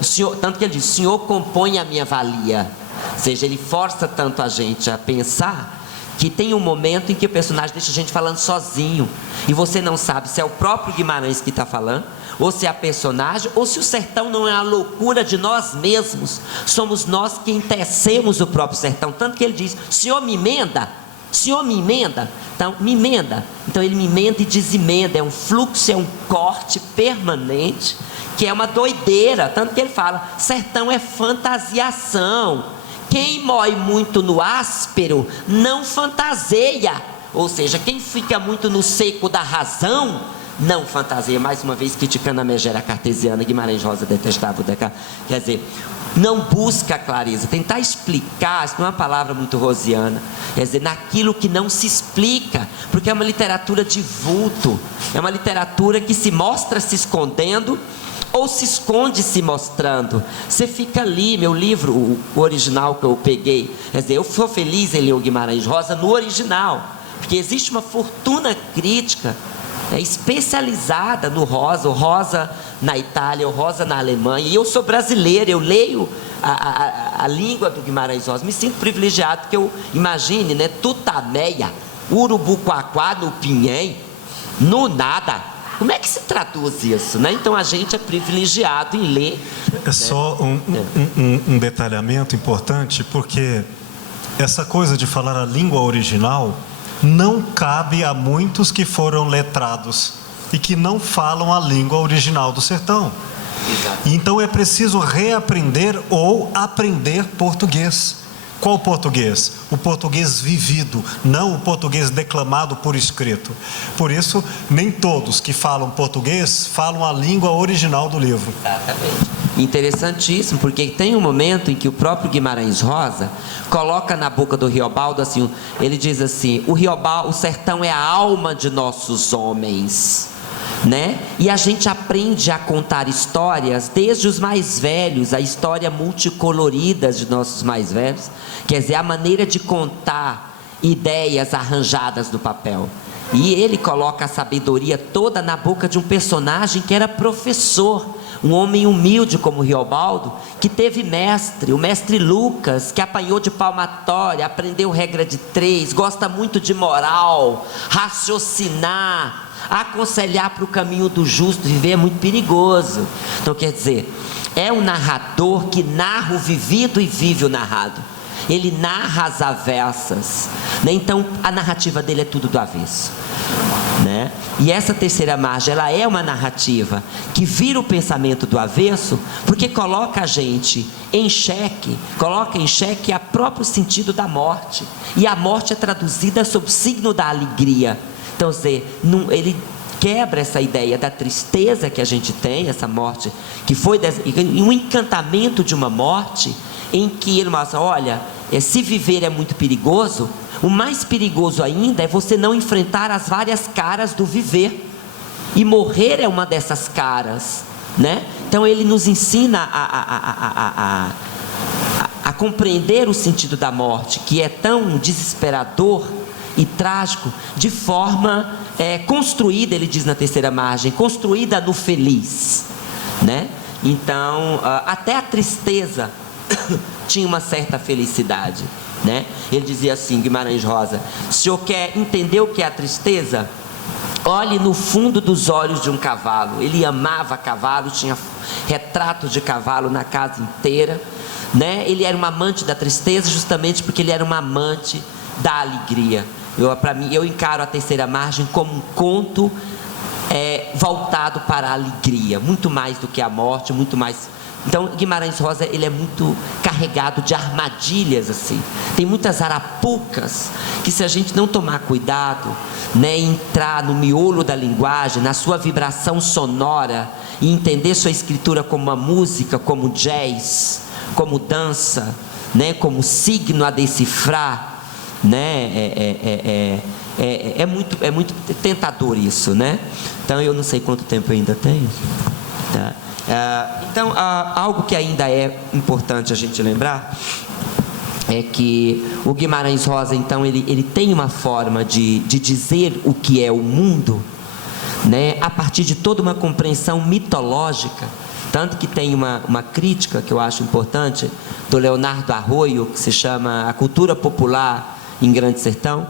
o senhor, tanto que ele diz: o senhor compõe a minha valia. Ou seja, ele força tanto a gente a pensar que tem um momento em que o personagem deixa a gente falando sozinho, e você não sabe se é o próprio Guimarães que está falando, ou se é a personagem, ou se o sertão não é a loucura de nós mesmos, somos nós que entecemos o próprio sertão. Tanto que ele diz: senhor me emenda, então me emenda. Então ele me emenda e desemenda, é um fluxo, é um corte permanente, que é uma doideira. Tanto que ele fala: sertão é fantasiação. Quem mói muito no áspero não fantaseia. Ou seja, quem fica muito no seco da razão não fantaseia. Mais uma vez criticando a megera cartesiana, Guimarães Rosa detestava o Descartes. Quer dizer, não busca a clareza, tentar explicar, isso não é uma palavra muito rosiana, quer dizer, naquilo que não se explica, porque é uma literatura de vulto, é uma literatura que se mostra se escondendo ou se esconde se mostrando. Você fica ali, meu livro, o original que eu peguei, quer dizer, eu sou feliz em ler o Guimarães Rosa no original, porque existe uma fortuna crítica especializada no Rosa, o Rosa na Itália, o Rosa na Alemanha, e eu sou brasileiro, eu leio a língua do Guimarães Rosa, me sinto privilegiado, porque eu, imagine, né, Tutameia, Urubuquaquá no Pinhém, no nada. Como é que se traduz isso, né? Então a gente é privilegiado em ler. É só um detalhamento importante, porque essa coisa de falar a língua original não cabe a muitos que foram letrados e que não falam a língua original do sertão. Exato. Então é preciso reaprender ou aprender português. Qual português? O português vivido, não o português declamado por escrito. Por isso, nem todos que falam português falam a língua original do livro. Exatamente. Interessantíssimo, porque tem um momento em que o próprio Guimarães Rosa coloca na boca do Riobaldo assim, ele diz assim: o sertão é a alma de nossos homens, né? E a gente aprende a contar histórias desde os mais velhos, a história multicolorida de nossos mais velhos, quer dizer, a maneira de contar ideias arranjadas no papel. E ele coloca a sabedoria toda na boca de um personagem que era professor, um homem humilde como Riobaldo, que teve mestre, o mestre Lucas, que apanhou de palmatória, aprendeu regra de 3, gosta muito de moral, raciocinar, aconselhar para o caminho do justo. Viver é muito perigoso. Então, quer dizer, é um narrador que narra o vivido e vive o narrado. Ele narra as avessas, né? Então a narrativa dele é tudo do avesso, né? E essa terceira margem, ela é uma narrativa que vira o pensamento do avesso, porque coloca a gente em xeque, coloca em xeque o próprio sentido da morte. E a morte é traduzida sob o signo da alegria. Então, ele quebra essa ideia da tristeza que a gente tem, essa morte que foi um encantamento de uma morte, em que ele mostra: olha, se viver é muito perigoso, o mais perigoso ainda é você não enfrentar as várias caras do viver, e morrer é uma dessas caras, né? Então ele nos ensina a compreender o sentido da morte, que é tão desesperador e trágico, de forma construída, ele diz na terceira margem, construída no feliz, né? Então até a tristeza tinha uma certa felicidade, né? Ele dizia assim, Guimarães Rosa: se o senhor quer entender o que é a tristeza, olhe no fundo dos olhos de um cavalo. Ele amava cavalo, tinha retrato de cavalo na casa inteira, né? Ele era um amante da tristeza justamente porque ele era um amante da alegria. Eu encaro a terceira margem como um conto voltado para a alegria, muito mais do que a morte, muito mais. Então Guimarães Rosa, ele é muito carregado de armadilhas, assim. Tem muitas arapucas que, se a gente não tomar cuidado, né, entrar no miolo da linguagem, na sua vibração sonora, e entender sua escritura como uma música, como jazz, como dança, né, como signo a decifrar, né, é muito tentador isso, né? Então eu não sei quanto tempo eu ainda tenho, tá? Então, algo que ainda é importante a gente lembrar é que o Guimarães Rosa, então, ele tem uma forma de dizer o que é o mundo, né, a partir de toda uma compreensão mitológica. Tanto que tem uma crítica que eu acho importante, do Leonardo Arroio, que se chama A Cultura Popular em Grande Sertão,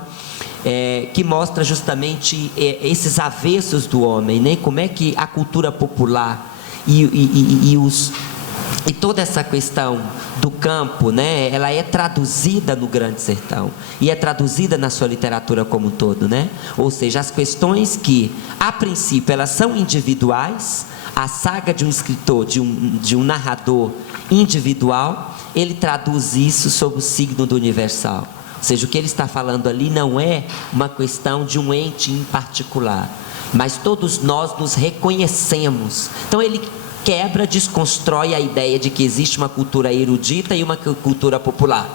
que mostra justamente esses avessos do homem, né? Como é que a cultura popular e toda essa questão do campo, né, ela é traduzida no Grande Sertão e é traduzida na sua literatura como um todo, né? Ou seja, as questões que a princípio elas são individuais, a saga de um escritor, de um narrador individual, ele traduz isso sob o signo do universal. Ou seja, o que ele está falando ali não é uma questão de um ente em particular, mas todos nós nos reconhecemos. Então ele quebra, desconstrói a ideia de que existe uma cultura erudita e uma cultura popular.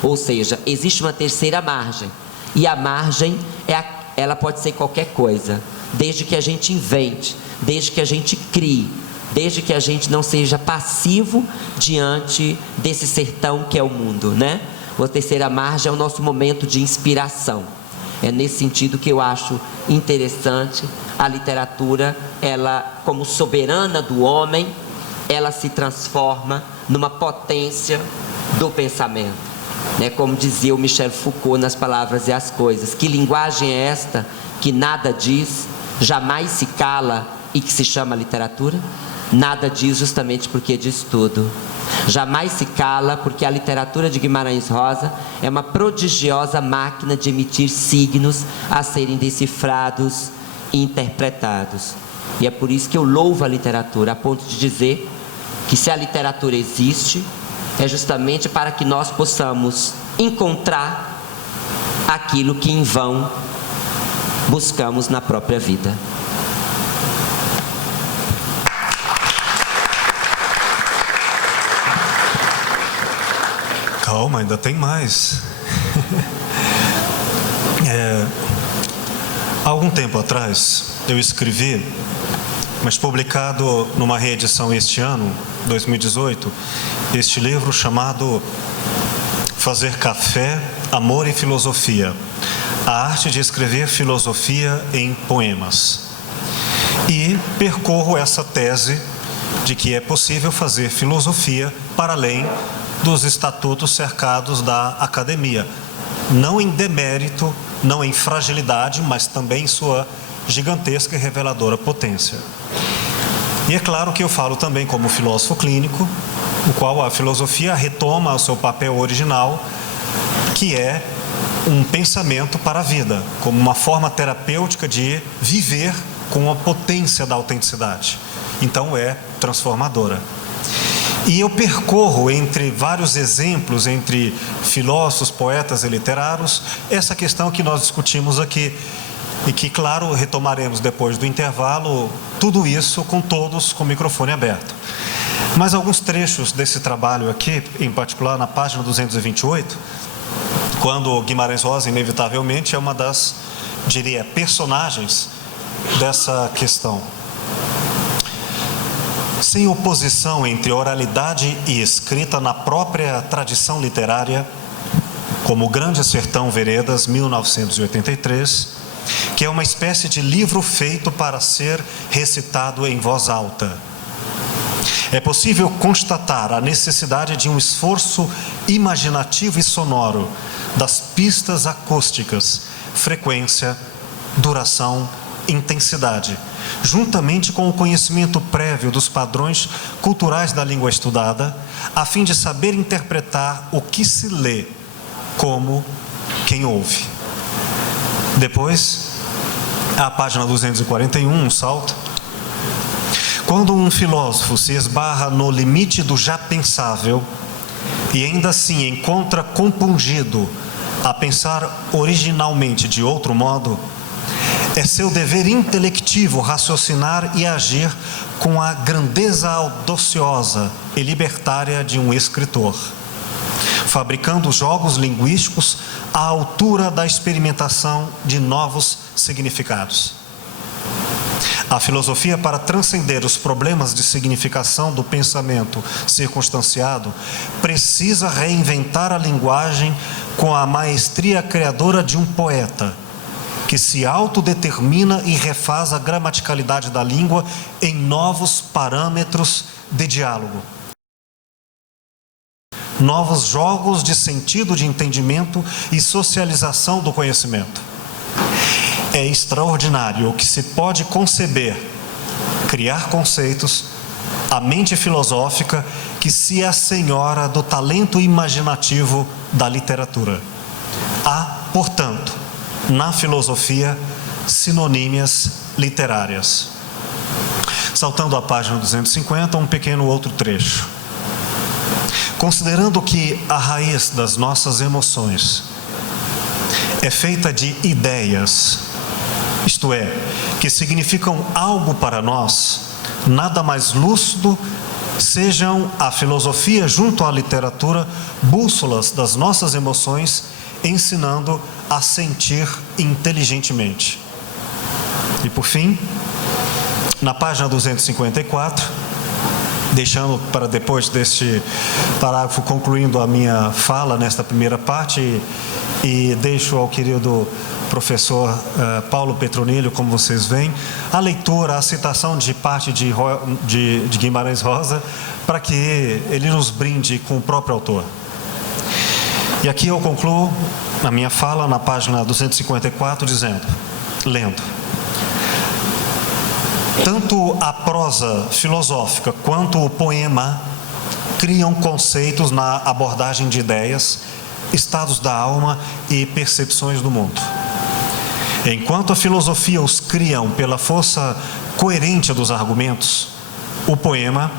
Ou seja, existe uma terceira margem, e a margem ela pode ser qualquer coisa, desde que a gente invente, desde que a gente crie, desde que a gente não seja passivo diante desse sertão que é o mundo, né? A terceira margem é o nosso momento de inspiração. É nesse sentido que eu acho interessante a literatura, ela, como soberana do homem, ela se transforma numa potência do pensamento, né? Como dizia o Michel Foucault nas Palavras e as Coisas: que linguagem é esta que nada diz, jamais se cala e que se chama literatura? Nada diz justamente porque diz tudo. Jamais se cala porque a literatura de Guimarães Rosa é uma prodigiosa máquina de emitir signos a serem decifrados e interpretados. E é por isso que eu louvo a literatura, a ponto de dizer que se a literatura existe, é justamente para que nós possamos encontrar aquilo que em vão buscamos na própria vida. Calma, ainda tem mais. Há algum tempo atrás, eu escrevi, mas publicado numa reedição este ano, 2018, este livro chamado Fazer Café, Amor e Filosofia. A arte de escrever filosofia em poemas. E percorro essa tese de que é possível fazer filosofia para além dos estatutos cercados da academia. Não em demérito, não em fragilidade, mas também em sua gigantesca e reveladora potência. E é claro que eu falo também como filósofo clínico, no qual a filosofia retoma o seu papel original, que é um pensamento para a vida, como uma forma terapêutica de viver com a potência da autenticidade. Então é transformadora. E eu percorro entre vários exemplos, entre filósofos, poetas e literários, essa questão que nós discutimos aqui. E que, claro, retomaremos depois do intervalo, tudo isso com todos com o microfone aberto. Mas alguns trechos desse trabalho aqui, em particular na página 228, quando Guimarães Rosa, inevitavelmente, é uma das, diria, personagens dessa questão. Sem oposição entre oralidade e escrita na própria tradição literária, como O Grande Sertão Veredas, 1983, que é uma espécie de livro feito para ser recitado em voz alta. É possível constatar a necessidade de um esforço imaginativo e sonoro das pistas acústicas, frequência, duração, intensidade, juntamente com o conhecimento prévio dos padrões culturais da língua estudada, a fim de saber interpretar o que se lê como quem ouve. Depois, a página 241, um salto. Quando um filósofo se esbarra no limite do já pensável e ainda assim encontra compungido a pensar originalmente de outro modo, é seu dever intelectivo raciocinar e agir com a grandeza audaciosa e libertária de um escritor, fabricando jogos linguísticos à altura da experimentação de novos significados. A filosofia, para transcender os problemas de significação do pensamento circunstanciado, precisa reinventar a linguagem com a maestria criadora de um poeta, que se autodetermina e refaz a gramaticalidade da língua em novos parâmetros de diálogo. Novos jogos de sentido de entendimento e socialização do conhecimento. É extraordinário o que se pode conceber, criar conceitos, a mente filosófica que se assenhora do talento imaginativo da literatura. Há, portanto, na filosofia, sinonímias literárias. Saltando a página 250, um pequeno outro trecho. Considerando que a raiz das nossas emoções é feita de ideias, isto é, que significam algo para nós, nada mais lúcido sejam a filosofia junto à literatura bússolas das nossas emoções, ensinando a sentir inteligentemente. E por fim, na página 254, deixando para depois deste parágrafo concluindo a minha fala nesta primeira parte, e deixo ao querido professor Paulo Petronilho, como vocês veem, a leitura, a citação de parte de Guimarães Rosa, para que ele nos brinde com o próprio autor. E aqui eu concluo a minha fala na página 254, lendo: tanto a prosa filosófica quanto o poema criam conceitos na abordagem de ideias, estados da alma e percepções do mundo. Enquanto a filosofia os criam pela força coerente dos argumentos, o poema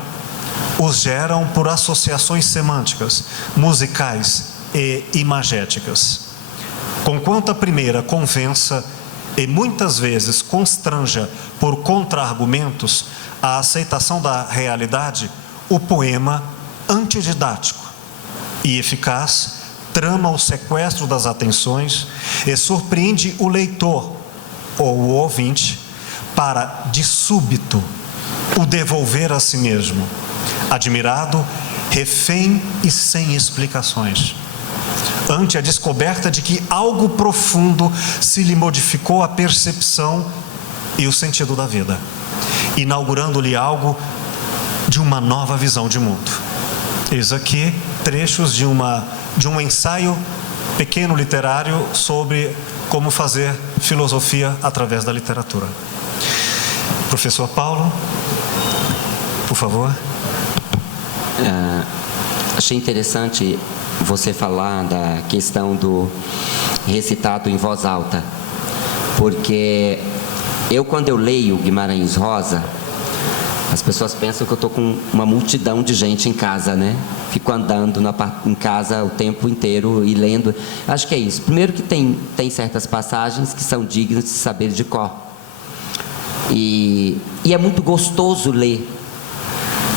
os geram por associações semânticas, musicais, e imagéticas. Conquanto a primeira convença e muitas vezes constranja por contra-argumentos a aceitação da realidade, o poema, antididático e eficaz, trama o sequestro das atenções e surpreende o leitor ou o ouvinte para, de súbito, o devolver a si mesmo, admirado, refém e sem explicações, ante a descoberta de que algo profundo se lhe modificou a percepção e o sentido da vida, inaugurando-lhe algo de uma nova visão de mundo. Eis aqui trechos de um ensaio pequeno literário sobre como fazer filosofia através da literatura. Professor Paulo, por favor. Achei interessante você falar da questão do recitado em voz alta, porque quando eu leio Guimarães Rosa, as pessoas pensam que eu estou com uma multidão de gente em casa, né? Fico andando em casa o tempo inteiro e lendo. Acho que é isso. Primeiro que tem certas passagens que são dignas de saber de cor. E é muito gostoso ler.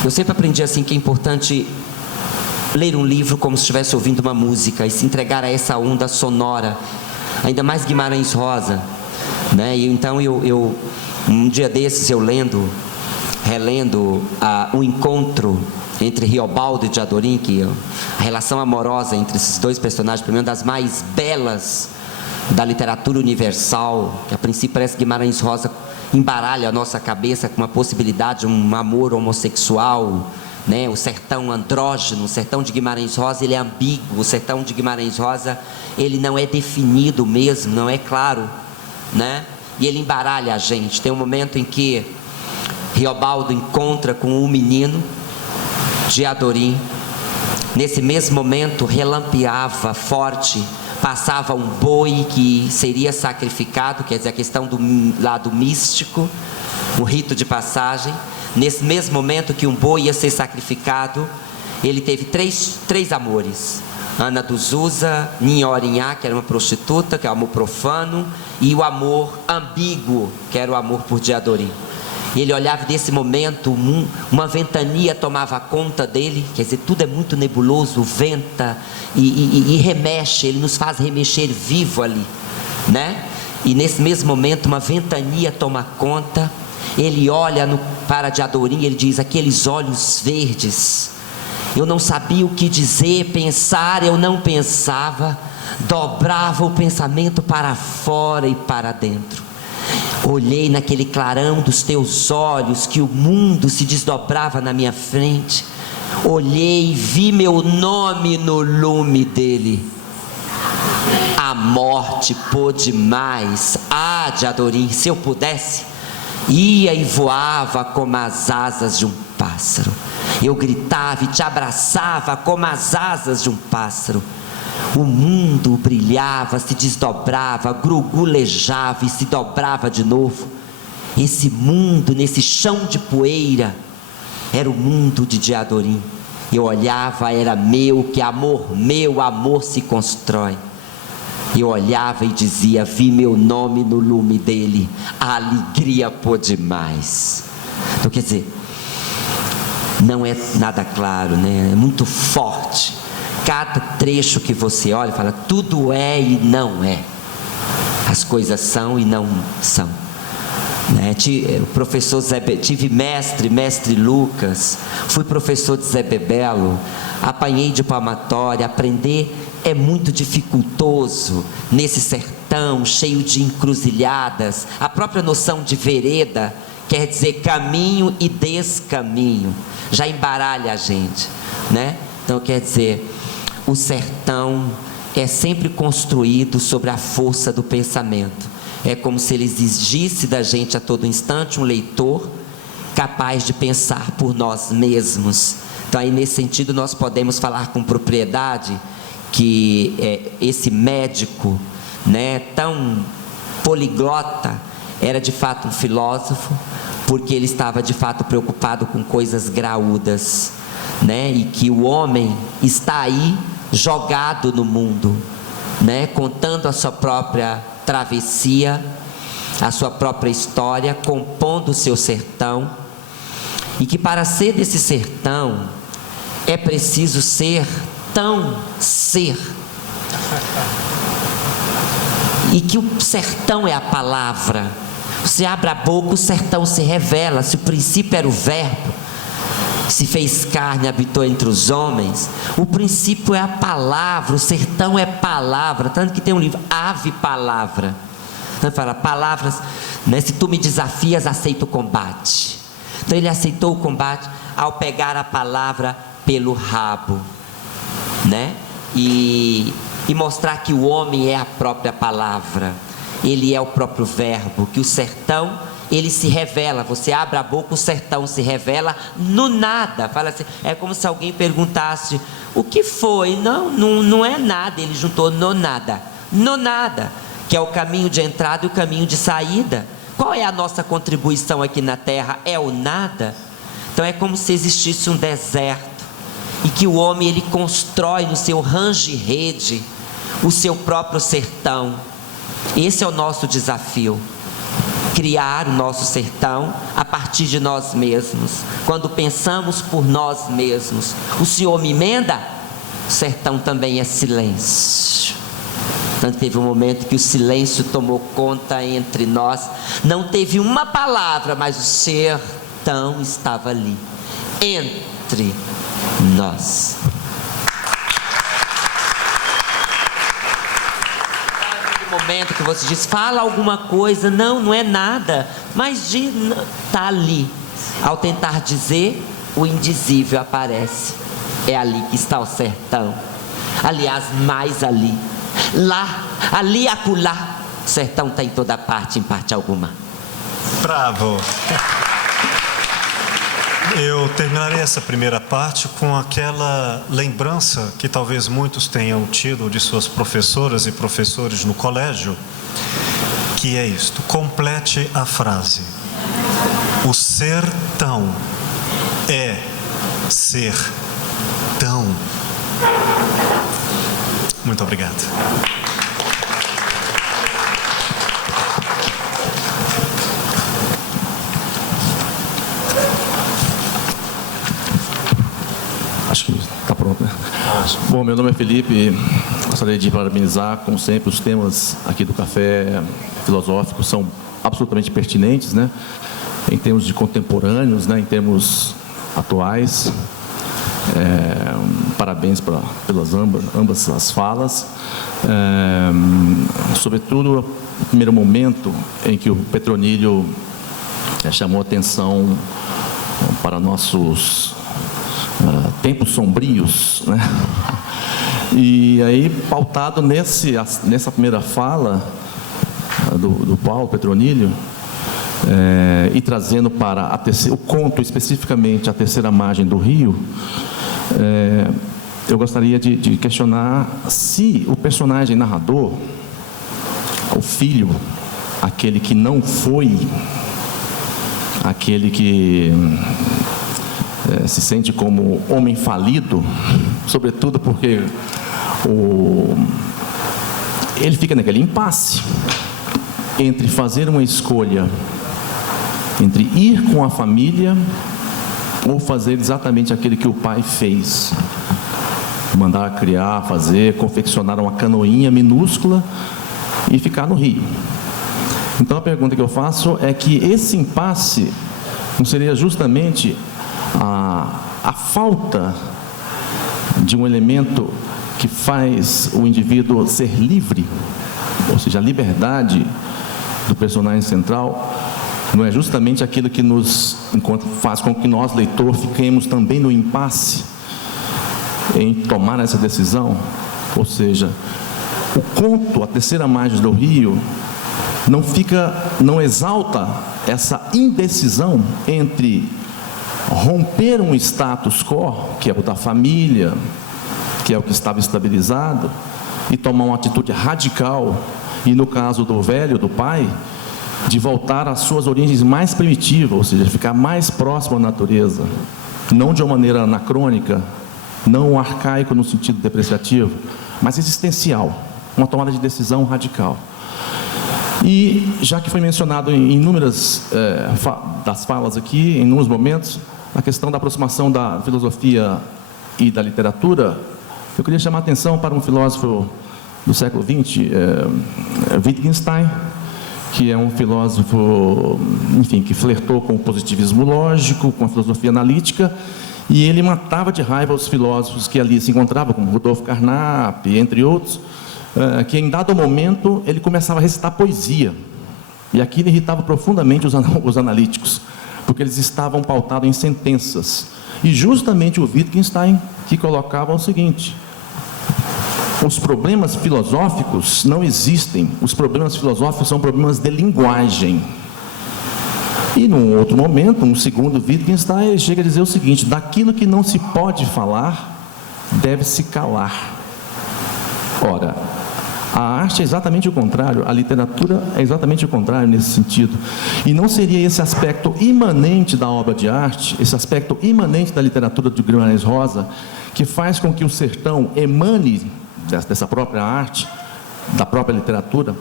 Eu sempre aprendi assim que é importante ler um livro como se estivesse ouvindo uma música e se entregar a essa onda sonora, ainda mais Guimarães Rosa, né? E então um dia desses eu relendo o encontro entre Riobaldo e Diadorim, que a relação amorosa entre esses dois personagens, para mim, é uma das mais belas da literatura universal, que a princípio parece que Guimarães Rosa embaralha a nossa cabeça com uma possibilidade de um amor homossexual, né? O sertão andrógeno, o sertão de Guimarães Rosa, ele é ambíguo, o sertão de Guimarães Rosa, ele não é definido mesmo, não é claro, né? E ele embaralha a gente. Tem um momento em que Riobaldo encontra com um menino, Diadorim. Nesse mesmo momento relampeava forte, passava um boi que seria sacrificado, quer dizer, a questão do lado místico, o rito de passagem. Nesse mesmo momento que um boi ia ser sacrificado, ele teve três amores: Ana do Zusa, Ninhorinhá, que era uma prostituta, que é o amor profano, e o amor ambíguo, que era o amor por Diadorim. Ele olhava, nesse momento uma ventania tomava conta dele, quer dizer, tudo é muito nebuloso, venta e remexe, ele nos faz remexer vivo ali, né? E nesse mesmo momento uma ventania toma conta, ele olha para Diadorim, ele diz: aqueles olhos verdes, eu não sabia o que dizer, pensar eu não pensava, dobrava o pensamento para fora e para dentro. Olhei naquele clarão dos teus olhos, que o mundo se desdobrava na minha frente. Olhei e vi meu nome no lume dele. A morte pôde mais. Ah, Diadorim, se eu pudesse, ia e voava como as asas de um pássaro. Eu gritava e te abraçava como as asas de um pássaro. O mundo brilhava, se desdobrava, grugulejava e se dobrava de novo. Esse mundo, nesse chão de poeira, era o mundo de Diadorim. Eu olhava, era meu, que meu amor se constrói. Eu olhava e dizia: vi meu nome no lume dele, a alegria pôde mais. Então, quer dizer, não é nada claro, né? É muito forte. Cada trecho que você olha, fala: tudo é e não é. As coisas são e não são, né? O professor tive mestre Lucas, fui professor de Zé Bebelo, apanhei de palmatória. Aprender é muito dificultoso nesse sertão cheio de encruzilhadas. A própria noção de vereda quer dizer caminho e descaminho, já embaralha a gente, né? Então, quer dizer, o sertão é sempre construído sobre a força do pensamento. É como se ele exigisse da gente a todo instante um leitor capaz de pensar por nós mesmos. Então, aí, nesse sentido, nós podemos falar com propriedade que esse médico, né, tão poliglota, era de fato um filósofo, porque ele estava de fato preocupado com coisas graúdas, né? E que o homem está aí jogado no mundo, né? Contando a sua própria travessia, a sua própria história, compondo o seu sertão, e que para ser desse sertão é preciso ser tão ser, e que o sertão é a palavra. Você abre a boca, o sertão se revela. Se o princípio era o verbo, se fez carne, habitou entre os homens, o princípio é a palavra, o sertão é palavra. Tanto que tem um livro, Ave Palavra. Então fala, palavras, né? Se tu me desafias, aceito o combate. Então ele aceitou o combate ao pegar a palavra pelo rabo, né? E mostrar que o homem é a própria palavra, ele é o próprio verbo, que o sertão, ele se revela. Você abre a boca, o sertão se revela no nada. Fala assim, é como se alguém perguntasse, o que foi? Não é nada. Ele juntou no nada, que é o caminho de entrada e o caminho de saída. Qual é a nossa contribuição aqui na terra? É o nada. Então é como se existisse um deserto, e que o homem, ele constrói no seu range-rede o seu próprio sertão. Esse é o nosso desafio, criar o nosso sertão a partir de nós mesmos. Quando pensamos por nós mesmos, o Senhor me emenda, o sertão também é silêncio. Tanto teve um momento que o silêncio tomou conta entre nós, não teve uma palavra, mas o sertão estava ali, entre nós. Momento que você diz, fala alguma coisa, não é nada, mas está ali. Ao tentar dizer, o indizível aparece. É ali que está o sertão. Aliás, mais ali, lá, ali, acolá. O sertão está em toda parte, em parte alguma. Bravo! Eu terminarei essa primeira parte com aquela lembrança que talvez muitos tenham tido de suas professoras e professores no colégio, que é isto: complete a frase. O sertão é sertão. Muito obrigado. Acho que está pronto, né? Bom, meu nome é Felipe. Gostaria de parabenizar, como sempre, os temas aqui do Café Filosófico são absolutamente pertinentes, né? Em termos de contemporâneos, né? Em termos atuais. Parabéns pelas ambas as falas. Sobretudo, no primeiro momento em que o Petronílio chamou atenção para nossos tempos sombrios, né? E aí, pautado nessa primeira fala do Paulo Petronílio, e trazendo para o conto, especificamente a terceira margem do rio, eu gostaria de questionar se o personagem narrador, o filho, aquele que não foi, aquele que se sente como homem falido, sobretudo porque ele fica naquele impasse entre fazer uma escolha, entre ir com a família ou fazer exatamente aquele que o pai fez, mandar criar, fazer, confeccionar uma canoinha minúscula e ficar no rio. Então a pergunta que eu faço é que esse impasse não seria justamente a falta de um elemento que faz o indivíduo ser livre, ou seja, a liberdade do personagem central, não é justamente aquilo que faz com que nós, leitor, fiquemos também no impasse em tomar essa decisão? Ou seja, o conto, a terceira margem do rio, não exalta essa indecisão entre romper um status quo, que é o da família, que é o que estava estabilizado, e tomar uma atitude radical, e no caso do velho, do pai, de voltar às suas origens mais primitivas, ou seja, ficar mais próximo à natureza, não de uma maneira anacrônica, não arcaico no sentido depreciativo, mas existencial, uma tomada de decisão radical. E já que foi mencionado em inúmeras das falas aqui, em inúmeros momentos, a questão da aproximação da filosofia e da literatura, eu queria chamar a atenção para um filósofo do século XX, Wittgenstein, que é um filósofo, enfim, que flertou com o positivismo lógico, com a filosofia analítica, e ele matava de raiva os filósofos que ali se encontravam, como Rudolf Carnap, entre outros, que em dado momento ele começava a recitar poesia, e aquilo irritava profundamente os analíticos, porque eles estavam pautados em sentenças. E justamente o Wittgenstein que colocava o seguinte: os problemas filosóficos não existem, os problemas filosóficos são problemas de linguagem. E num outro momento, um segundo Wittgenstein, ele chega a dizer o seguinte: daquilo que não se pode falar, deve-se calar. Ora, a arte é exatamente o contrário, a literatura é exatamente o contrário nesse sentido. E não seria esse aspecto imanente da obra de arte, esse aspecto imanente da literatura de Guimarães Rosa, que faz com que o sertão emane dessa própria arte, da própria literatura?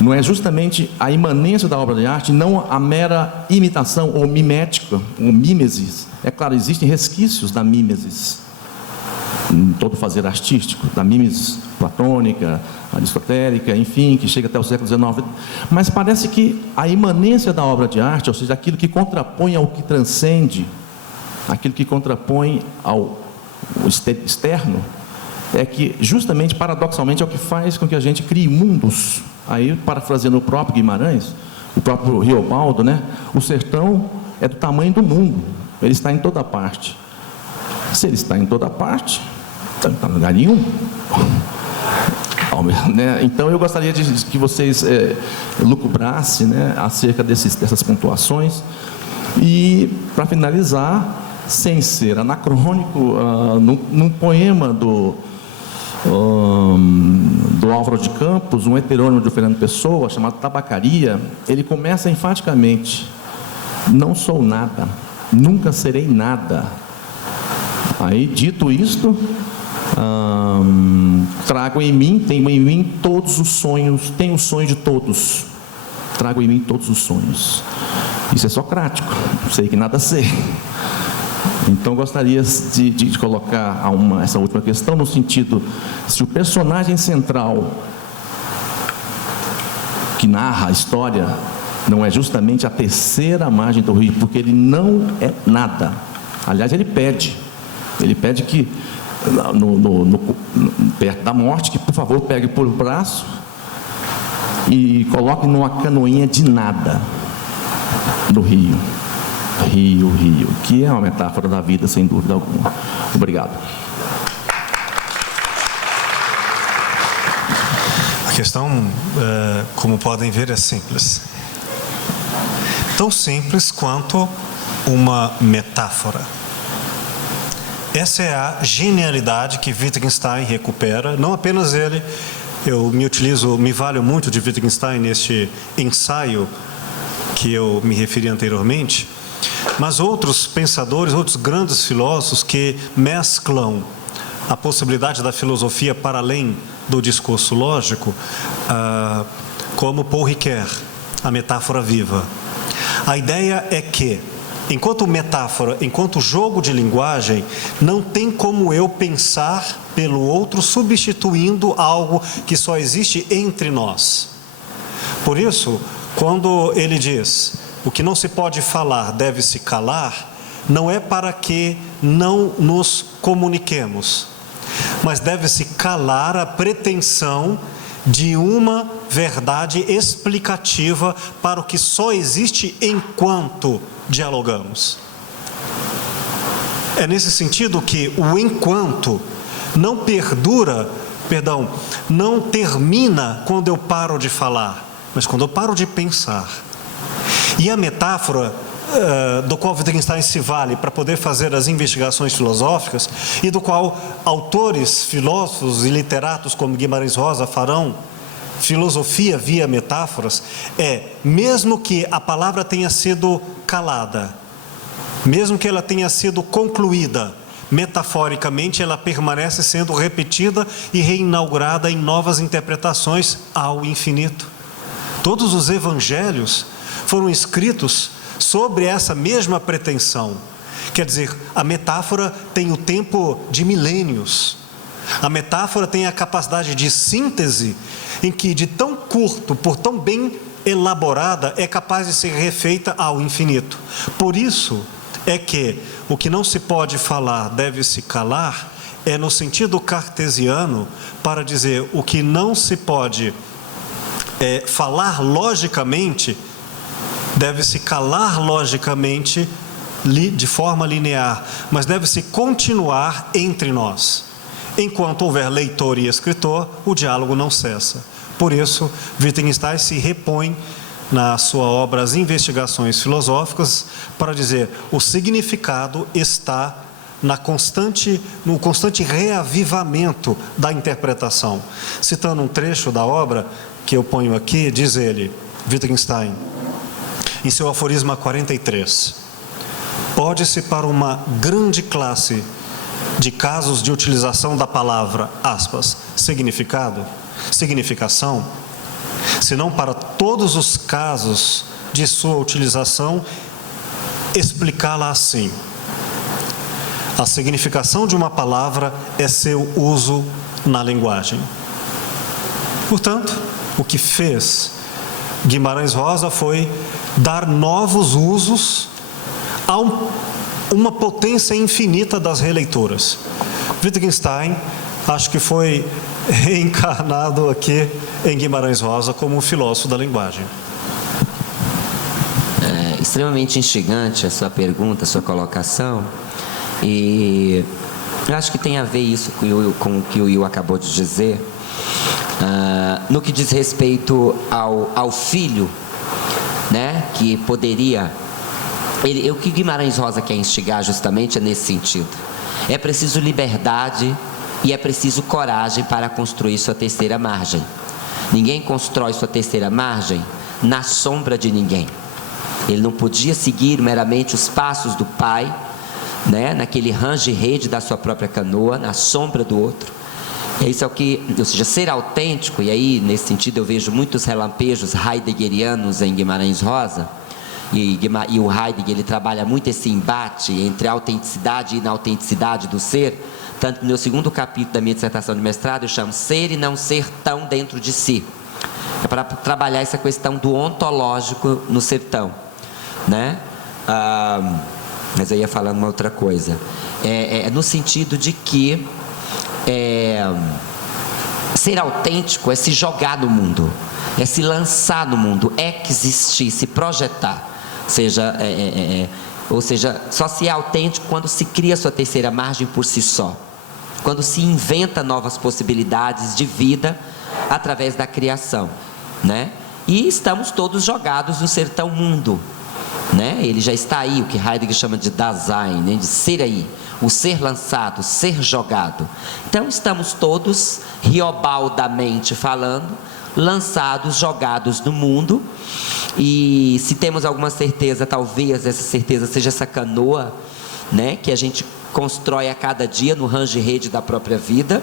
Não é justamente a imanência da obra de arte, não a mera imitação ou mimética, ou mímesis. É claro, existem resquícios da mímesis em todo fazer artístico, da mimesis platônica, aristotélica, enfim, que chega até o século XIX. Mas parece que a imanência da obra de arte, ou seja, aquilo que contrapõe ao que transcende, aquilo que contrapõe ao externo, é que justamente, paradoxalmente, é o que faz com que a gente crie mundos. Aí, parafraseando o próprio Guimarães, o próprio Riobaldo, né? O sertão é do tamanho do mundo, ele está em toda parte. Se ele está em toda parte, não está em lugar nenhum. Então eu gostaria de que vocês lucubrassem, né, acerca dessas pontuações. E, para finalizar, sem ser anacrônico, num poema do Álvaro de Campos, um heterônimo de Fernando Pessoa, chamado Tabacaria, ele começa enfaticamente: não sou nada, nunca serei nada. Aí, dito isto, trago em mim, tenho em mim todos os sonhos, tenho o sonho de todos, trago em mim todos os sonhos. Isso é socrático, sei que nada sei. Então gostaria de colocar essa última questão no sentido: se o personagem central que narra a história não é justamente a terceira margem do rio, porque ele não é nada. Aliás, ele pede que perto da morte, que por favor pegue por braço e coloque numa canoinha de nada no rio, que é uma metáfora da vida, sem dúvida alguma. Obrigado. A questão, como podem ver, é simples. Tão simples quanto uma metáfora. Essa é a genialidade que Wittgenstein recupera. Não apenas ele, eu me valho muito de Wittgenstein neste ensaio que eu me referi anteriormente, mas outros pensadores, outros grandes filósofos que mesclam a possibilidade da filosofia para além do discurso lógico, como Paul Ricoeur, a metáfora viva. A ideia é que, enquanto metáfora, enquanto jogo de linguagem, não tem como eu pensar pelo outro substituindo algo que só existe entre nós. Por isso, quando ele diz: o que não se pode falar deve-se calar, não é para que não nos comuniquemos, mas deve-se calar a pretensão de uma verdade explicativa para o que só existe enquanto dialogamos. É nesse sentido que o enquanto não não termina quando eu paro de falar, mas quando eu paro de pensar. E a metáfora do qual Wittgenstein se vale para poder fazer as investigações filosóficas, e do qual autores, filósofos e literatos como Guimarães Rosa farão filosofia via metáforas, mesmo que a palavra tenha sido calada, mesmo que ela tenha sido concluída, metaforicamente, ela permanece sendo repetida e reinaugurada em novas interpretações ao infinito. Todos os evangelhos foram escritos sobre essa mesma pretensão. Quer dizer, a metáfora tem o tempo de milênios. A metáfora tem a capacidade de síntese em que, de tão curto, por tão bem elaborada, é capaz de ser refeita ao infinito. Por isso é que o que não se pode falar deve se calar, é no sentido cartesiano, para dizer o que não se pode falar logicamente, deve se calar logicamente de forma linear, mas deve se continuar entre nós. Enquanto houver leitor e escritor, o diálogo não cessa. Por isso, Wittgenstein se repõe na sua obra As Investigações Filosóficas para dizer: o significado está no constante reavivamento da interpretação. Citando um trecho da obra que eu ponho aqui, diz ele, Wittgenstein, em seu aforisma 43: pode-se para uma grande classe de casos de utilização da palavra, aspas, significação, se não para todos os casos de sua utilização, explicá-la assim: a significação de uma palavra é seu uso na linguagem. Portanto, o que fez Guimarães Rosa foi dar novos usos a uma potência infinita das releituras. Wittgenstein, acho que foi reencarnado aqui em Guimarães Rosa como um filósofo da linguagem. É extremamente instigante a sua pergunta, a sua colocação, e eu acho que tem a ver isso com o que o Will acabou de dizer, no que diz respeito ao filho, né, que poderia... O que Guimarães Rosa quer instigar justamente é nesse sentido. É preciso liberdade e é preciso coragem para construir sua terceira margem. Ninguém constrói sua terceira margem na sombra de ninguém. Ele não podia seguir meramente os passos do pai, né, naquele range-rede da sua própria canoa, na sombra do outro. E isso é o que, ou seja, ser autêntico, e aí nesse sentido eu vejo muitos relampejos heideggerianos em Guimarães Rosa. E o Heidegger, ele trabalha muito esse embate entre a autenticidade e inautenticidade do ser. Tanto que no meu segundo capítulo da minha dissertação de mestrado eu chamo Ser e Não Ser Tão Dentro de Si. É para trabalhar essa questão do ontológico no sertão, né? Mas eu ia falando uma outra coisa. No sentido de que ser autêntico é se jogar no mundo, é se lançar no mundo, existir, se projetar. Ou seja, só se é autêntico quando se cria sua terceira margem por si só, quando se inventa novas possibilidades de vida através da criação, né? E estamos todos jogados no sertão mundo, né? Ele já está aí, o que Heidegger chama de Dasein, né? De ser aí, o ser lançado, ser jogado. Então estamos todos, riobaldamente falando, lançados, jogados no mundo. E se temos alguma certeza, talvez essa certeza seja essa canoa, né, que a gente constrói a cada dia no range-rede da própria vida,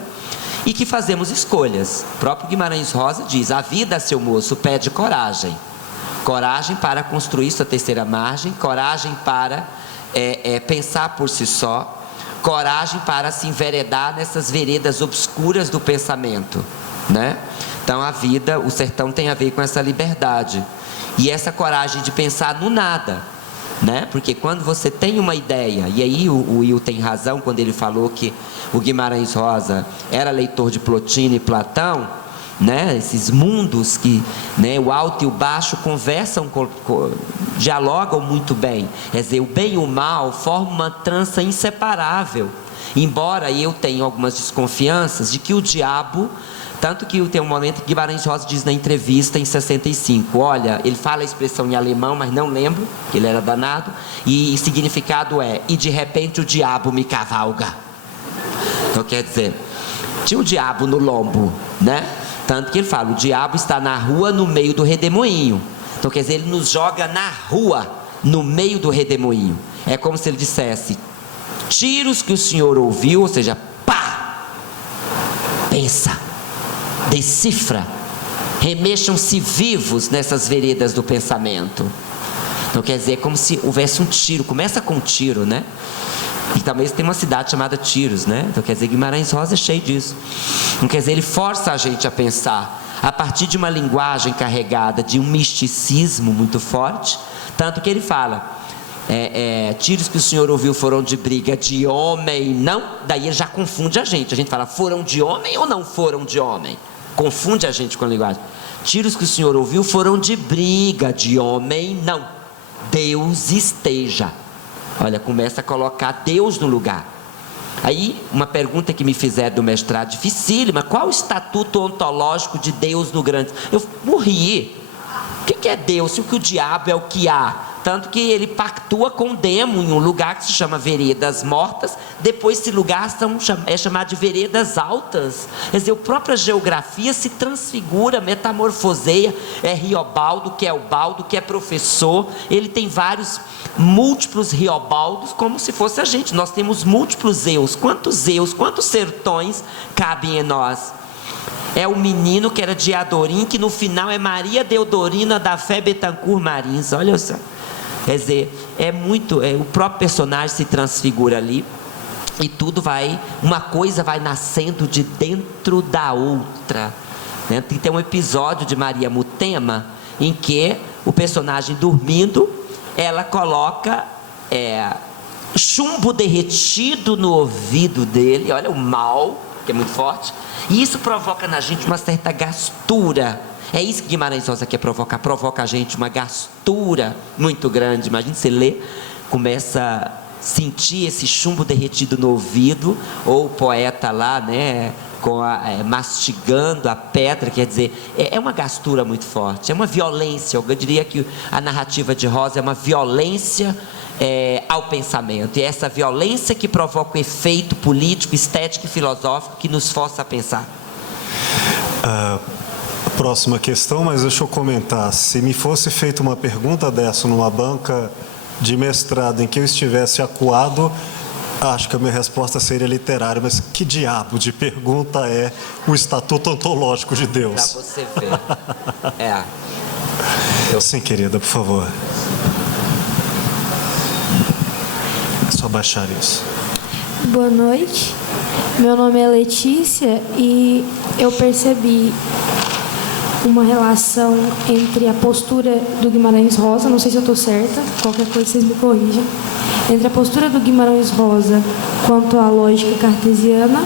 e que fazemos escolhas. O próprio Guimarães Rosa diz: a vida, seu moço, pede coragem. Coragem para construir sua terceira margem, coragem para pensar por si só, coragem para se enveredar nessas veredas obscuras do pensamento, né? Então a vida, o sertão tem a ver com essa liberdade e essa coragem de pensar no nada, né? Porque quando você tem uma ideia, e aí o Will tem razão quando ele falou que o Guimarães Rosa era leitor de Plotino e Platão, né? Esses mundos que, né, o alto e o baixo conversam, dialogam muito bem. Quer dizer, o bem e o mal formam uma trança inseparável, embora eu tenha algumas desconfianças de que o diabo... Tanto que tem um momento que Guimarães Rosa diz na entrevista em 65, olha, ele fala a expressão em alemão, mas não lembro, que ele era danado, e o significado é: e de repente o diabo me cavalga. Então quer dizer, tinha o diabo no lombo, né? Tanto que ele fala, o diabo está na rua no meio do redemoinho. Então quer dizer, ele nos joga na rua, no meio do redemoinho. É como se ele dissesse: Tiros que o Senhor ouviu, ou seja, pá, pensa, decifra, remexam-se vivos nessas veredas do pensamento. Então quer dizer, é como se houvesse um tiro, começa com um tiro, né? E também tem uma cidade chamada Tiros, né? Então quer dizer, Guimarães Rosa é cheio disso. Então quer dizer, ele força a gente a pensar a partir de uma linguagem carregada de um misticismo muito forte, tanto que ele fala, tiros que o Senhor ouviu foram de briga de homem, não, daí ele já confunde a gente fala, foram de homem ou não foram de homem? Confunde a gente com a linguagem. Tiros que o Senhor ouviu foram de briga de homem, não, Deus esteja. Olha, começa a colocar Deus no lugar. Aí, uma pergunta que me fizeram do mestrado, dificílima: qual o estatuto ontológico de Deus no grande? Eu morri. O que é Deus? Se o que o diabo é o que há. Tanto que ele pactua com o demo em um lugar que se chama Veredas Mortas. Depois esse lugar é chamado de Veredas Altas. Quer dizer, a própria geografia se transfigura, metamorfoseia. É Riobaldo, que é o Baldo, que é professor. Ele tem vários, múltiplos Riobaldos, como se fosse a gente. Nós temos múltiplos Zeus, quantos sertões cabem em nós? É o menino que era de Adorim, que no final é Maria Deodorina da Fé Betancourt Marins. Olha só. Quer dizer, o próprio personagem se transfigura ali. E tudo uma coisa vai nascendo de dentro da outra, né? Tem um episódio de Maria Mutema em que o personagem dormindo, ela coloca chumbo derretido no ouvido dele. Olha o mal, que é muito forte. E isso provoca na gente uma certa gastura. É isso que Guimarães Rosa quer provocar. Provoca a gente uma gastura muito grande. Imagina você lê, começa a sentir esse chumbo derretido no ouvido, ou o poeta lá, né, mastigando a pedra. Quer dizer, é uma gastura muito forte, é uma violência. Eu diria que a narrativa de Rosa é uma violência ao pensamento, e é essa violência que provoca o efeito político, estético e filosófico que nos força a pensar. Próxima questão, mas deixa eu comentar. Se me fosse feita uma pergunta dessa numa banca de mestrado em que eu estivesse acuado, acho que a minha resposta seria literária. Mas que diabo de pergunta é o Estatuto Ontológico de Deus? Para você ver. Sim, querida, por favor. É só baixar isso. Boa noite. Meu nome é Letícia e eu percebi uma relação entre a postura do Guimarães Rosa, não sei se eu estou certa, qualquer coisa vocês me corrijam, entre a postura do Guimarães Rosa quanto à lógica cartesiana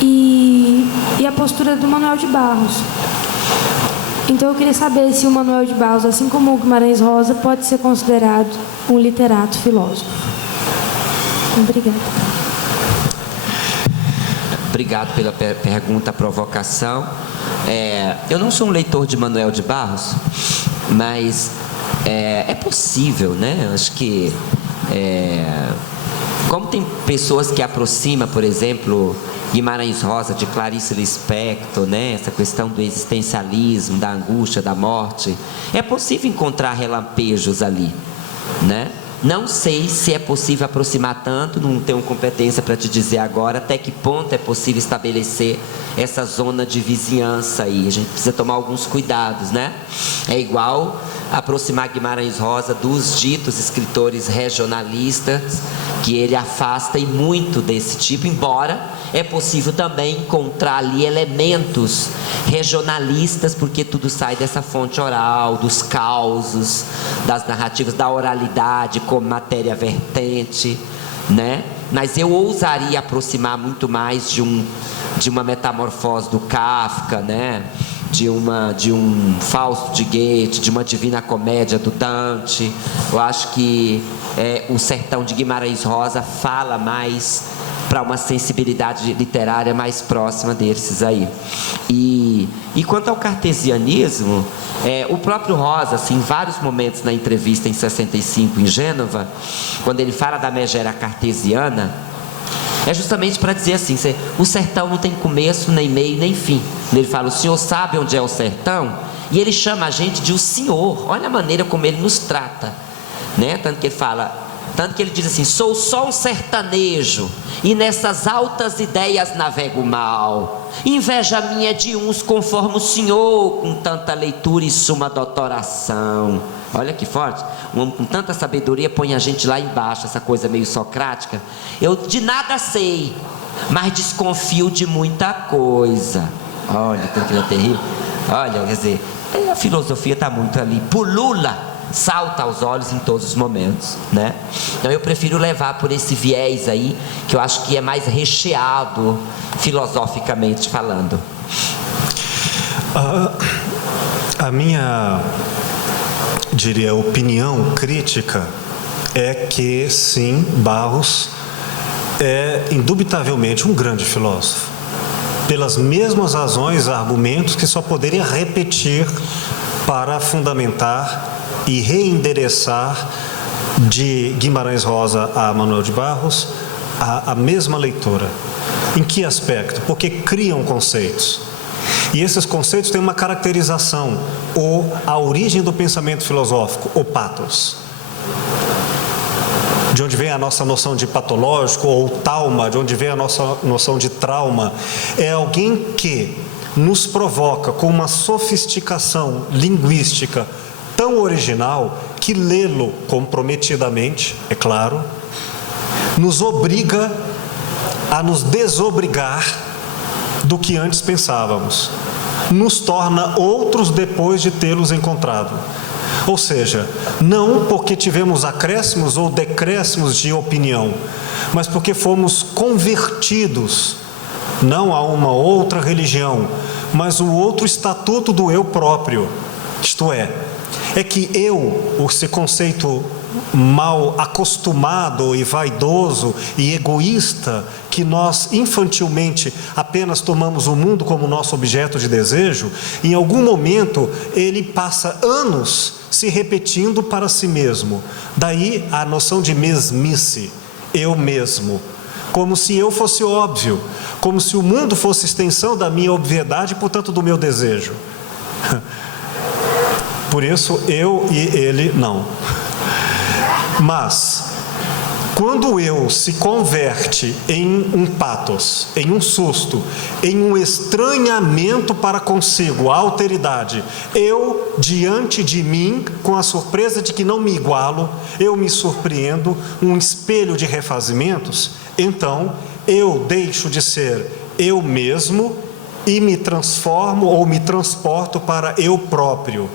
e a postura do Manuel de Barros. Então eu queria saber se o Manuel de Barros, assim como o Guimarães Rosa, pode ser considerado um literato filósofo. Obrigada. Obrigado pela pergunta, provocação. Eu não sou um leitor de Manuel de Barros, mas é possível, né? Eu acho que como tem pessoas que aproximam, por exemplo, Guimarães Rosa de Clarice Lispector, né? Essa questão do existencialismo, da angústia, da morte, é possível encontrar relampejos ali, né? Não sei se é possível aproximar tanto, não tenho competência para te dizer agora até que ponto é possível estabelecer essa zona de vizinhança aí. A gente precisa tomar alguns cuidados, né? É igual aproximar Guimarães Rosa dos ditos escritores regionalistas, que ele afasta e muito desse tipo, embora é possível também encontrar ali elementos regionalistas, porque tudo sai dessa fonte oral, dos causos, das narrativas, da oralidade como matéria vertente, né? Mas eu ousaria aproximar muito mais de uma metamorfose do Kafka, né? De um Fausto de Goethe, de uma Divina Comédia do Dante. Eu acho que o Sertão de Guimarães Rosa fala mais para uma sensibilidade literária mais próxima desses aí. E quanto ao cartesianismo, o próprio Rosa, assim, em vários momentos na entrevista em 65 em Gênova, quando ele fala da megera cartesiana, é justamente para dizer assim, o sertão não tem começo, nem meio, nem fim. Ele fala, o senhor sabe onde é o sertão? E ele chama a gente de o senhor. Olha a maneira como ele nos trata, né? Tanto que ele fala, Tanto que ele diz assim: sou só um sertanejo, e nessas altas ideias navego mal. Inveja minha de uns conforme o Senhor, com tanta leitura e suma doutoração. Olha que forte. Um homem com tanta sabedoria põe a gente lá embaixo, essa coisa meio socrática. Eu de nada sei, mas desconfio de muita coisa. Olha, tanto que ele é terrível. Olha, quer dizer, a filosofia está muito ali, pulula, salta aos olhos em todos os momentos, né? Então eu prefiro levar por esse viés aí, que eu acho que é mais recheado filosoficamente falando. A minha, diria, opinião crítica é que sim, Barros é indubitavelmente um grande filósofo, pelas mesmas razões, argumentos que só poderia repetir para fundamentar e reendereçar de Guimarães Rosa a Manuel de Barros a mesma leitura. Em que aspecto? Porque criam conceitos. E esses conceitos têm uma caracterização, ou a origem do pensamento filosófico, o pathos. De onde vem a nossa noção de patológico, ou tauma, de onde vem a nossa noção de trauma. É alguém que nos provoca com uma sofisticação linguística tão original que lê-lo comprometidamente, é claro, nos obriga a nos desobrigar do que antes pensávamos, nos torna outros depois de tê-los encontrado. Ou seja, não porque tivemos acréscimos ou decréscimos de opinião, mas porque fomos convertidos, não a uma outra religião, mas o outro estatuto do eu próprio. Isto é que eu, esse conceito mal acostumado e vaidoso e egoísta, que nós infantilmente apenas tomamos o mundo como nosso objeto de desejo, em algum momento ele passa anos se repetindo para si mesmo. Daí a noção de mesmice, eu mesmo, como se eu fosse óbvio, como se o mundo fosse extensão da minha obviedade e, portanto, do meu desejo. Por isso, eu e ele não. Mas, quando eu se converte em um pathos, em um susto, em um estranhamento para consigo, a alteridade, eu, diante de mim, com a surpresa de que não me igualo, eu me surpreendo, um espelho de refazimentos, então eu deixo de ser eu mesmo e me transformo ou me transporto para eu próprio.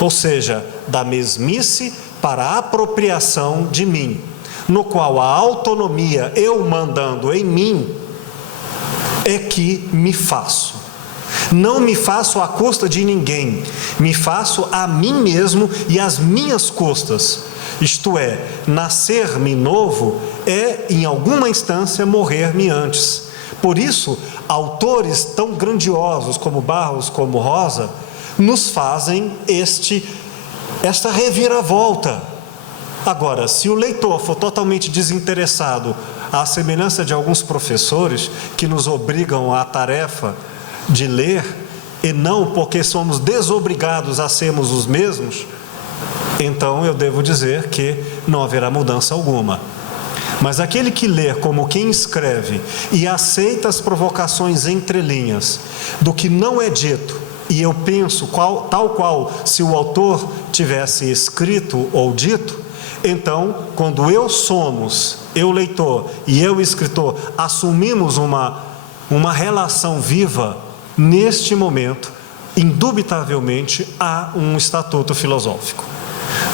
Ou seja, da mesmice para a apropriação de mim, no qual a autonomia, eu mandando em mim, é que me faço. Não me faço à custa de ninguém, me faço a mim mesmo e às minhas custas. Isto é, nascer-me novo é, em alguma instância, morrer-me antes. Por isso, autores tão grandiosos como Barros, como Rosa, nos fazem esta reviravolta. Agora, se o leitor for totalmente desinteressado, à semelhança de alguns professores que nos obrigam à tarefa de ler, e não porque somos desobrigados a sermos os mesmos, então eu devo dizer que não haverá mudança alguma. Mas aquele que lê como quem escreve e aceita as provocações entre linhas do que não é dito, e eu penso tal qual se o autor tivesse escrito ou dito, então, quando eu leitor e eu escritor, assumimos uma relação viva, neste momento, indubitavelmente, há um estatuto filosófico.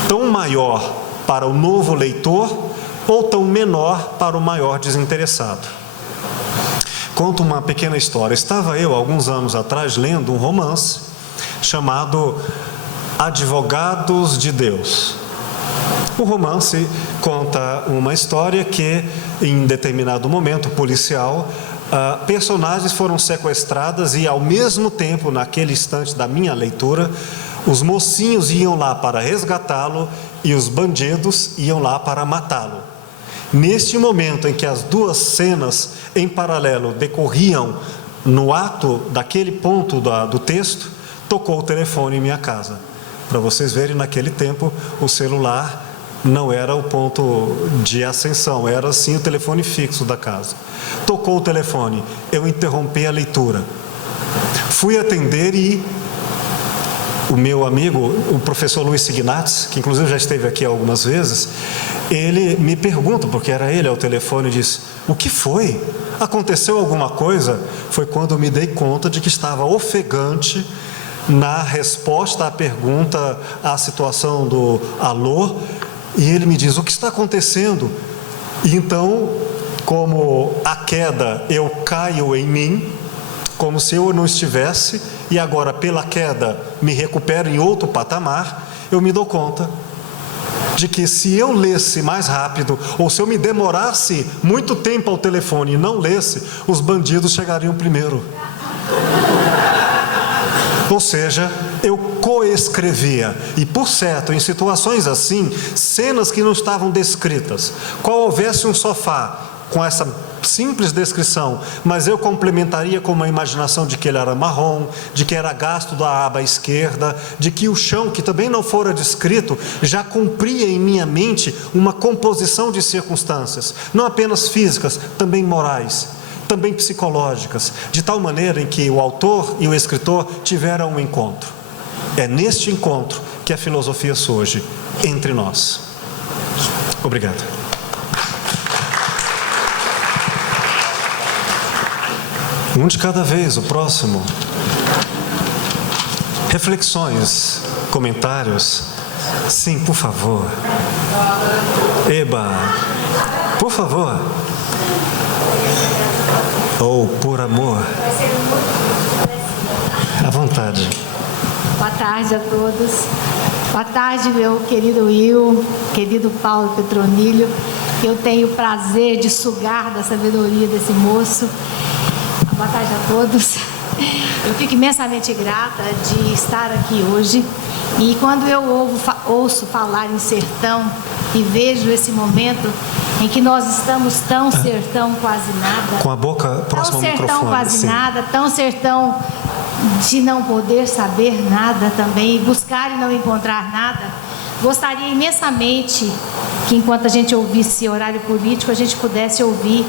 Tão maior para o novo leitor, ou tão menor para o maior desinteressado. Conto uma pequena história. Estava eu, alguns anos atrás, lendo um romance chamado Advogados de Deus. O romance conta uma história que, em determinado momento policial, personagens foram sequestradas e, ao mesmo tempo, naquele instante da minha leitura, os mocinhos iam lá para resgatá-lo e os bandidos iam lá para matá-lo. Neste momento em que as duas cenas em paralelo decorriam no ato daquele ponto do texto, tocou o telefone em minha casa. Para vocês verem, naquele tempo, o celular não era o ponto de ascensão, era sim o telefone fixo da casa. Tocou o telefone, eu interrompi a leitura. Fui atender e o meu amigo, o professor Luiz Signatz, que inclusive já esteve aqui algumas vezes, ele me pergunta, porque era ele ao telefone, e disse: o que foi? Aconteceu alguma coisa? Foi quando eu me dei conta de que estava ofegante na resposta à pergunta, à situação do alô, e ele me diz: o que está acontecendo? E então, como a queda, eu caio em mim, como se eu não estivesse, e agora pela queda me recupero em outro patamar, eu me dou conta de que se eu lesse mais rápido, ou se eu me demorasse muito tempo ao telefone e não lesse, os bandidos chegariam primeiro. Ou seja, eu coescrevia, e por certo, em situações assim, cenas que não estavam descritas, qual houvesse um sofá com essa simples descrição, mas eu complementaria com uma imaginação de que ele era marrom, de que era gasto da aba esquerda, de que o chão, que também não fora descrito, já cumpria em minha mente uma composição de circunstâncias, não apenas físicas, também morais, também psicológicas, de tal maneira em que o autor e o escritor tiveram um encontro. É neste encontro que a filosofia surge entre nós. Obrigado. Um de cada vez, o próximo. Reflexões, comentários. Sim, por favor. Eba, por favor. Ou por amor. À vontade. Boa tarde a todos. Boa tarde, meu querido Will, querido Paulo Petronilho. Eu tenho o prazer de sugar da sabedoria desse moço. Boa tarde a todos. Eu fico imensamente grata de estar aqui hoje. E quando eu ouço falar em sertão e vejo esse momento em que nós estamos tão sertão quase nada. Com a boca próxima ao microfone. Tão sertão quase sim. nada, tão sertão de não poder saber nada também, buscar e não encontrar nada. Gostaria imensamente que, enquanto a gente ouvisse horário político, a gente pudesse ouvir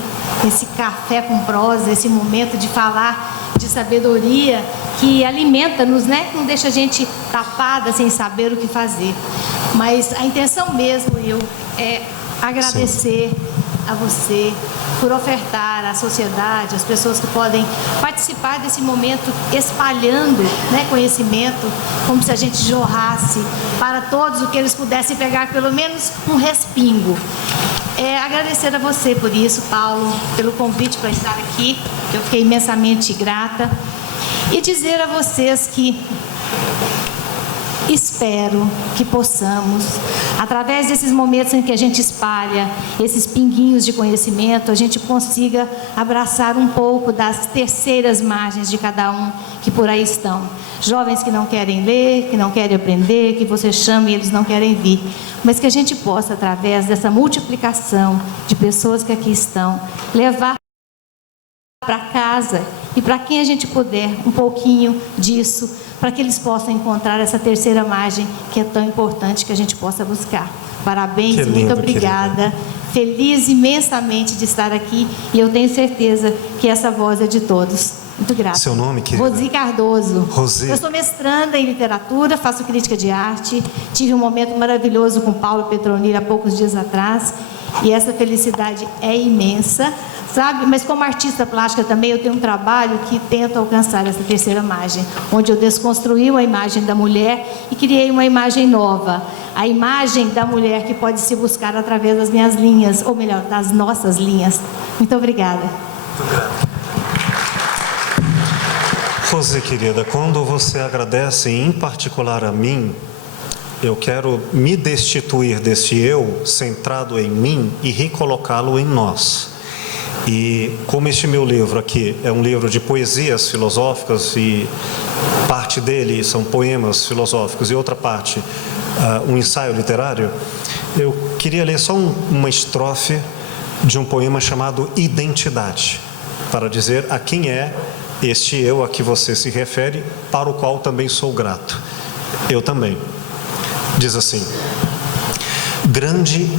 esse café com prosa, esse momento de falar de sabedoria que alimenta-nos, né? Não deixa a gente tapada sem saber o que fazer. Mas a intenção mesmo, é agradecer a você por ofertar à sociedade, às pessoas que podem participar desse momento, espalhando, né, conhecimento, como se a gente jorrasse para todos o que eles pudessem pegar, pelo menos um respingo. Agradecer a você por isso, Paulo, pelo convite para estar aqui, eu fiquei imensamente grata, e dizer a vocês que espero que possamos, através desses momentos em que a gente espalha esses pinguinhos de conhecimento, a gente consiga abraçar um pouco das terceiras margens de cada um que por aí estão. Jovens que não querem ler, que não querem aprender, que você chama e eles não querem vir. Mas que a gente possa, através dessa multiplicação de pessoas que aqui estão, levar para casa e para quem a gente puder um pouquinho disso, para que eles possam encontrar essa terceira margem que é tão importante que a gente possa buscar. Parabéns, lindo, muito obrigada. Feliz imensamente de estar aqui e eu tenho certeza que essa voz é de todos. Muito grata. Seu nome, querida? Rosi Cardoso. Rosi. Eu sou mestranda em literatura, faço crítica de arte. Tive um momento maravilhoso com Paulo Petronilho há poucos dias atrás e essa felicidade é imensa, sabe? Mas como artista plástica também eu tenho um trabalho que tenta alcançar essa terceira margem, onde eu desconstruí a imagem da mulher e criei uma imagem nova. A imagem da mulher que pode se buscar através das minhas linhas, ou melhor, das nossas linhas. Muito obrigada. Muito grato. Rosê, querida, quando você agradece em particular a mim, eu quero me destituir desse eu centrado em mim e recolocá-lo em nós. E como este meu livro aqui é um livro de poesias filosóficas e parte dele são poemas filosóficos e outra parte um ensaio literário, eu queria ler só uma estrofe de um poema chamado Identidade, para dizer a quem é este eu a que você se refere, para o qual também sou grato. Eu também. Diz assim: Grande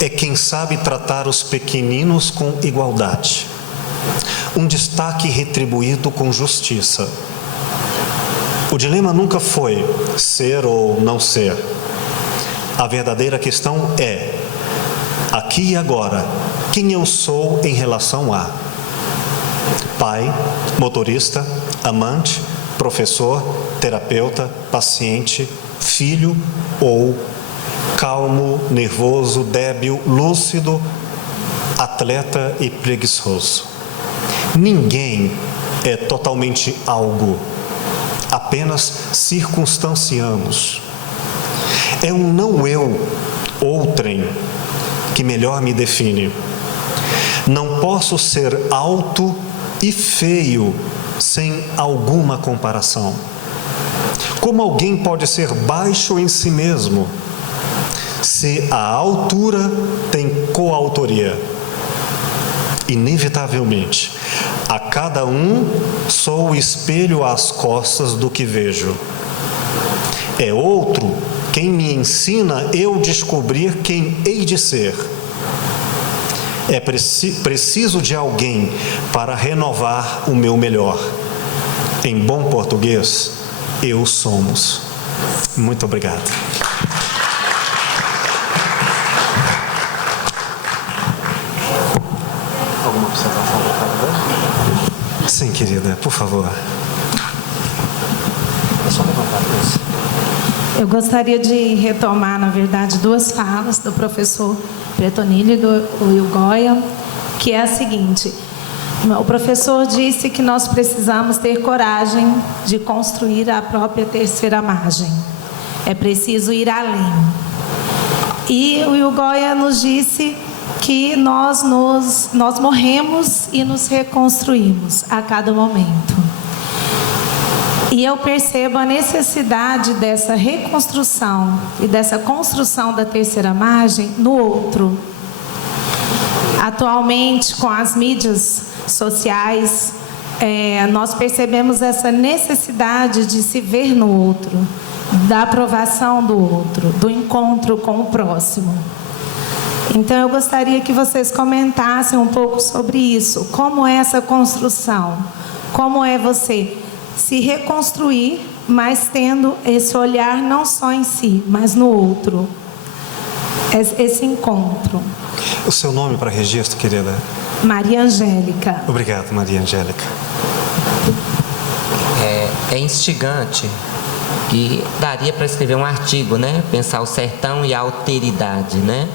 é quem sabe tratar os pequeninos com igualdade. Um destaque retribuído com justiça. O dilema nunca foi ser ou não ser. A verdadeira questão é, aqui e agora, quem eu sou em relação a pai, motorista, amante, professor, terapeuta, paciente, filho ou calmo, nervoso, débil, lúcido, atleta e preguiçoso. Ninguém é totalmente algo, apenas circunstanciamos. É um não eu, outrem, que melhor me define. Não posso ser alto e feio sem alguma comparação. Como alguém pode ser baixo em si mesmo, se a altura tem coautoria? Inevitavelmente, a cada um sou o espelho às costas do que vejo. É outro quem me ensina eu descobrir quem hei de ser. É preciso de alguém para renovar o meu melhor. Em bom português, eu somos. Muito obrigado. Alguma observação, por favor? Sim, querida, por favor. É só levantar isso. Eu gostaria de retomar, na verdade, duas falas do professor Pretonilho e do Will Goya, que é a seguinte: o professor disse que nós precisamos ter coragem de construir a própria terceira margem. É preciso ir além. E o Will Goya nos disse que nós morremos e nos reconstruímos a cada momento. E eu percebo a necessidade dessa reconstrução e dessa construção da terceira margem no outro. Atualmente, com as mídias sociais, nós percebemos essa necessidade de se ver no outro, da aprovação do outro, do encontro com o próximo. Então, eu gostaria que vocês comentassem um pouco sobre isso. Como é essa construção? Como é você se reconstruir, mas tendo esse olhar não só em si, mas no outro. Esse encontro. O seu nome para registro, querida? Maria Angélica. Obrigado, Maria Angélica. É instigante e daria para escrever um artigo, né? Pensar o sertão e a alteridade, né?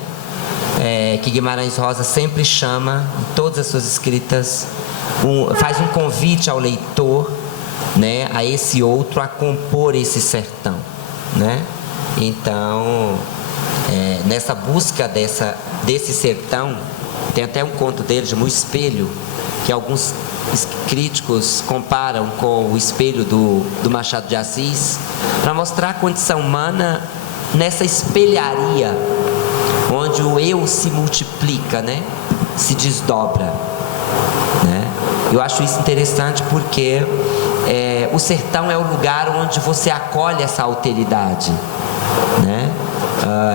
Que Guimarães Rosa sempre chama, em todas as suas escritas, faz um convite ao leitor, né, a esse outro a compor esse sertão, né? Então, nessa busca desse sertão, tem até um conto dele, de um espelho, que alguns críticos comparam com o espelho do Machado de Assis, para mostrar a condição humana nessa espelharia, onde o eu se multiplica, né? Se desdobra, né? Eu acho isso interessante porque o sertão é o lugar onde você acolhe essa alteridade, né?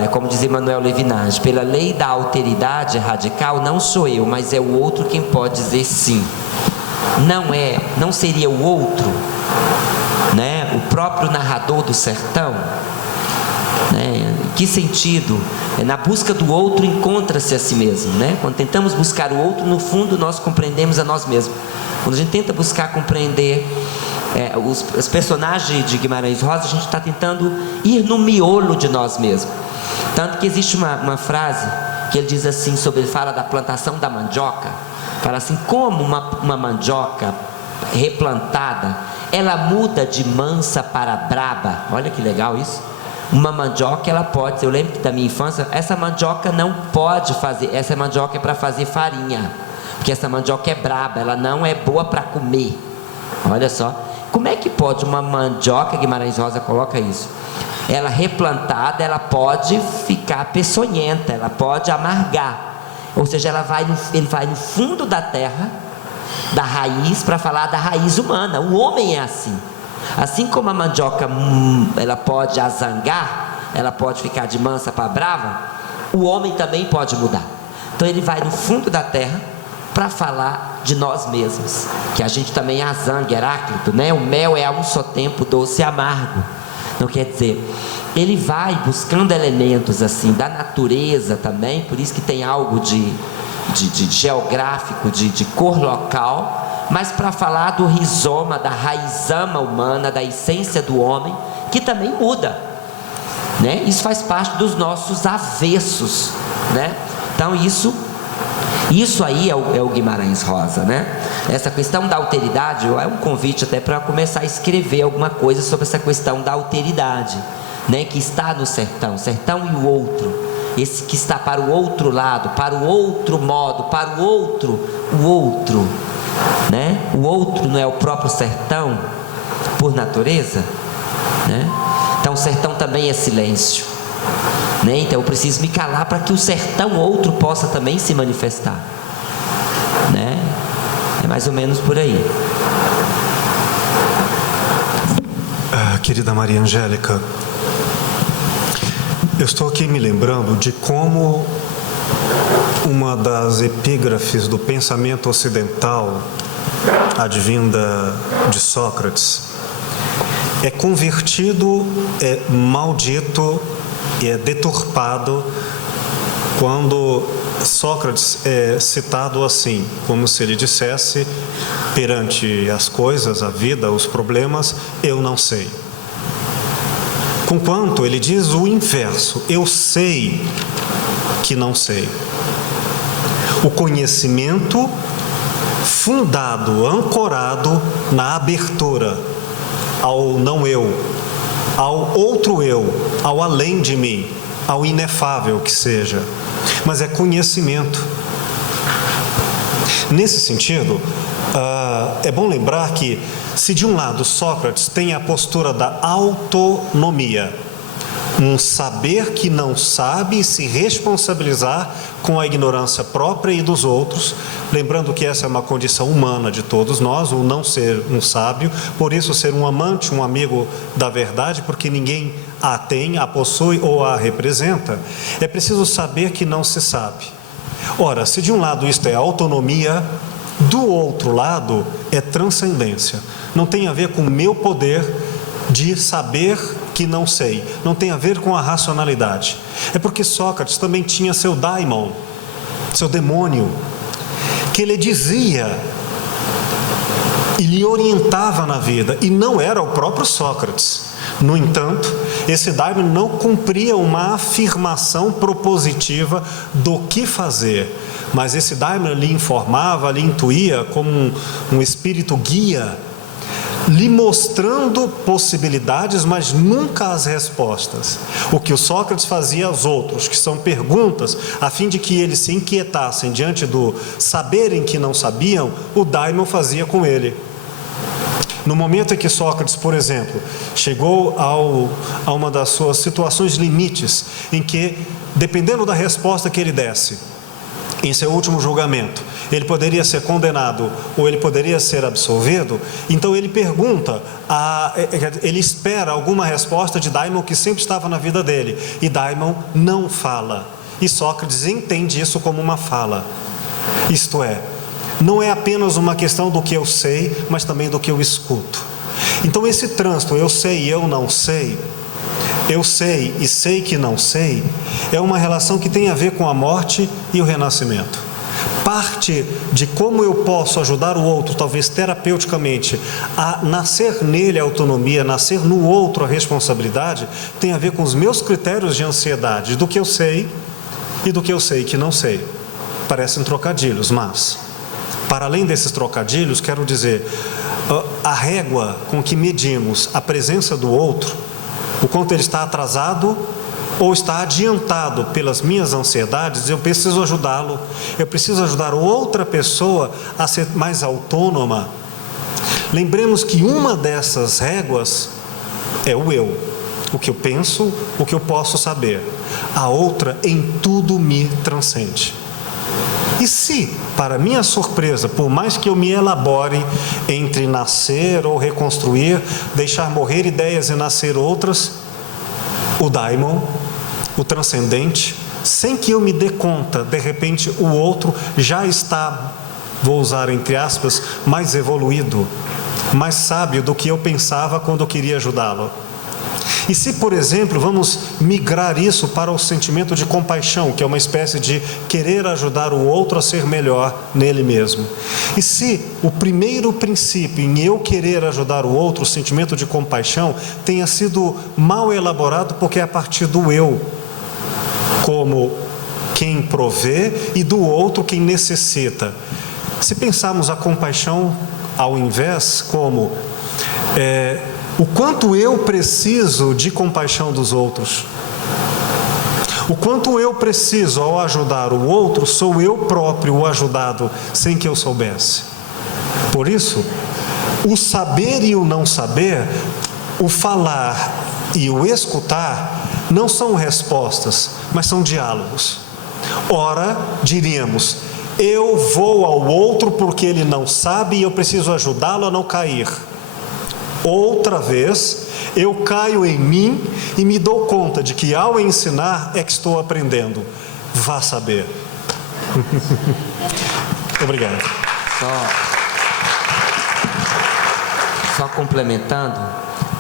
É como dizia Manuel Levinas: pela lei da alteridade radical, não sou eu, mas é o outro quem pode dizer sim. Não seria o outro, né? O próprio narrador do sertão, né? Em que sentido? Na busca do outro encontra-se a si mesmo, né? Quando tentamos buscar o outro, no fundo nós compreendemos a nós mesmos. Quando a gente tenta buscar compreender os personagens de Guimarães Rosa, a gente está tentando ir no miolo de nós mesmos. Tanto que existe uma frase que ele diz assim, ele fala da plantação da mandioca, fala assim: como uma mandioca replantada, ela muda de mansa para braba. Olha que legal isso. Uma mandioca, ela pode, eu lembro que da minha infância, essa mandioca não pode fazer, essa mandioca é para fazer farinha, porque essa mandioca é braba, ela não é boa para comer. Olha só, como é que pode uma mandioca, Guimarães Rosa coloca isso, ela replantada, ela pode ficar peçonhenta, ela pode amargar, ou seja, ele vai no fundo da terra, da raiz, para falar da raiz humana. O homem é assim como a mandioca ela pode azangar, ela pode ficar de mansa para brava, o homem também pode mudar. Então ele vai no fundo da terra para falar de nós mesmos, que a gente também é azangue, Heráclito, né? O mel é a um só tempo doce e amargo. Não quer dizer, ele vai buscando elementos assim da natureza também, por isso que tem algo de geográfico, de cor local, mas para falar do rizoma, da raizama humana, da essência do homem, que também muda, né? Isso faz parte dos nossos avessos, né? Então isso aí é o Guimarães Rosa, né? Essa questão da alteridade é um convite até para começar a escrever alguma coisa sobre essa questão da alteridade, né? Que está no sertão e o outro, esse que está para o outro lado, para o outro modo, para o outro, né? O outro não é o próprio sertão por natureza, né? Então o sertão também é silêncio, né? Então eu preciso me calar para que o sertão outro possa também se manifestar, né? É mais ou menos por aí. Querida Maria Angélica, eu estou aqui me lembrando de como uma das epígrafes do pensamento ocidental, advinda de Sócrates, é convertido, é maldito e é deturpado quando Sócrates é citado assim, como se ele dissesse, perante as coisas, a vida, os problemas, eu não sei. Conquanto ele diz o inverso, eu sei que não sei. O conhecimento fundado, ancorado na abertura ao não eu, ao outro eu, ao além de mim, ao inefável que seja, mas é conhecimento. Nesse sentido, é bom lembrar que, se de um lado Sócrates tem a postura da autonomia, um saber que não sabe e se responsabilizar com a ignorância própria e dos outros, lembrando que essa é uma condição humana de todos nós, o não ser um sábio, por isso ser um amante, um amigo da verdade, porque ninguém a tem, a possui ou a representa, é preciso saber que não se sabe. Ora, se de um lado isto é autonomia, do outro lado é transcendência. Não tem a ver com o meu poder de saber que não sei, não tem a ver com a racionalidade. É porque Sócrates também tinha seu daimon, seu demônio, que ele dizia e lhe orientava na vida, e não era o próprio Sócrates. No entanto, esse daimon não cumpria uma afirmação propositiva do que fazer, mas esse daimon lhe informava, lhe intuía como um espírito guia, lhe mostrando possibilidades, mas nunca as respostas. O que o Sócrates fazia aos outros, que são perguntas, a fim de que eles se inquietassem diante do saberem que não sabiam, o daimon fazia com ele. No momento em que Sócrates, por exemplo, chegou a uma das suas situações limites, em que, dependendo da resposta que ele desse, em seu último julgamento, ele poderia ser condenado ou ele poderia ser absolvido, então ele pergunta, ele espera alguma resposta de daimon que sempre estava na vida dele, e daimon não fala, e Sócrates entende isso como uma fala. Isto é, não é apenas uma questão do que eu sei, mas também do que eu escuto. Então esse trânsito, eu sei e eu não sei, eu sei e sei que não sei, é uma relação que tem a ver com a morte e o renascimento. Parte de como eu posso ajudar o outro, talvez terapeuticamente, a nascer nele a autonomia, nascer no outro a responsabilidade, tem a ver com os meus critérios de ansiedade, do que eu sei e do que eu sei que não sei. Parecem trocadilhos, mas, para além desses trocadilhos, quero dizer, a régua com que medimos a presença do outro, o quanto ele está atrasado ou está adiantado pelas minhas ansiedades, eu preciso ajudá-lo, eu preciso ajudar outra pessoa a ser mais autônoma. Lembremos que uma dessas réguas é o eu, o que eu penso, o que eu posso saber. A outra em tudo me transcende. E se, para minha surpresa, por mais que eu me elabore entre nascer ou reconstruir, deixar morrer ideias e nascer outras, o daimon, o transcendente, sem que eu me dê conta, de repente o outro já está, vou usar entre aspas, mais evoluído, mais sábio do que eu pensava quando eu queria ajudá-lo. E se, por exemplo, vamos migrar isso para o sentimento de compaixão, que é uma espécie de querer ajudar o outro a ser melhor nele mesmo. E se o primeiro princípio em eu querer ajudar o outro, o sentimento de compaixão, tenha sido mal elaborado porque é a partir do eu, como quem provê, e do outro quem necessita. Se pensarmos a compaixão ao invés, como o quanto eu preciso de compaixão dos outros, o quanto eu preciso ao ajudar o outro, sou eu próprio o ajudado sem que eu soubesse. Por isso, o saber e o não saber, o falar e o escutar, não são respostas, mas são diálogos. Ora, diríamos, eu vou ao outro porque ele não sabe e eu preciso ajudá-lo a não cair. Outra vez, eu caio em mim e me dou conta de que ao ensinar é que estou aprendendo. Vá saber. Obrigado. Só complementando,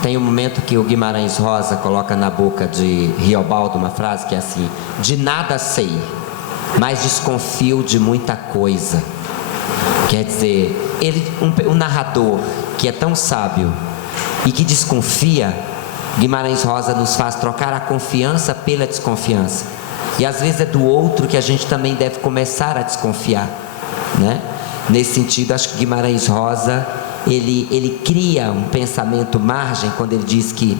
tem um momento que o Guimarães Rosa coloca na boca de Riobaldo uma frase que é assim: de nada sei, mas desconfio de muita coisa. Quer dizer, um narrador que é tão sábio e que desconfia, Guimarães Rosa nos faz trocar a confiança pela desconfiança. E às vezes é do outro que a gente também deve começar a desconfiar, né? Nesse sentido, acho que Guimarães Rosa, ele cria um pensamento margem quando ele diz que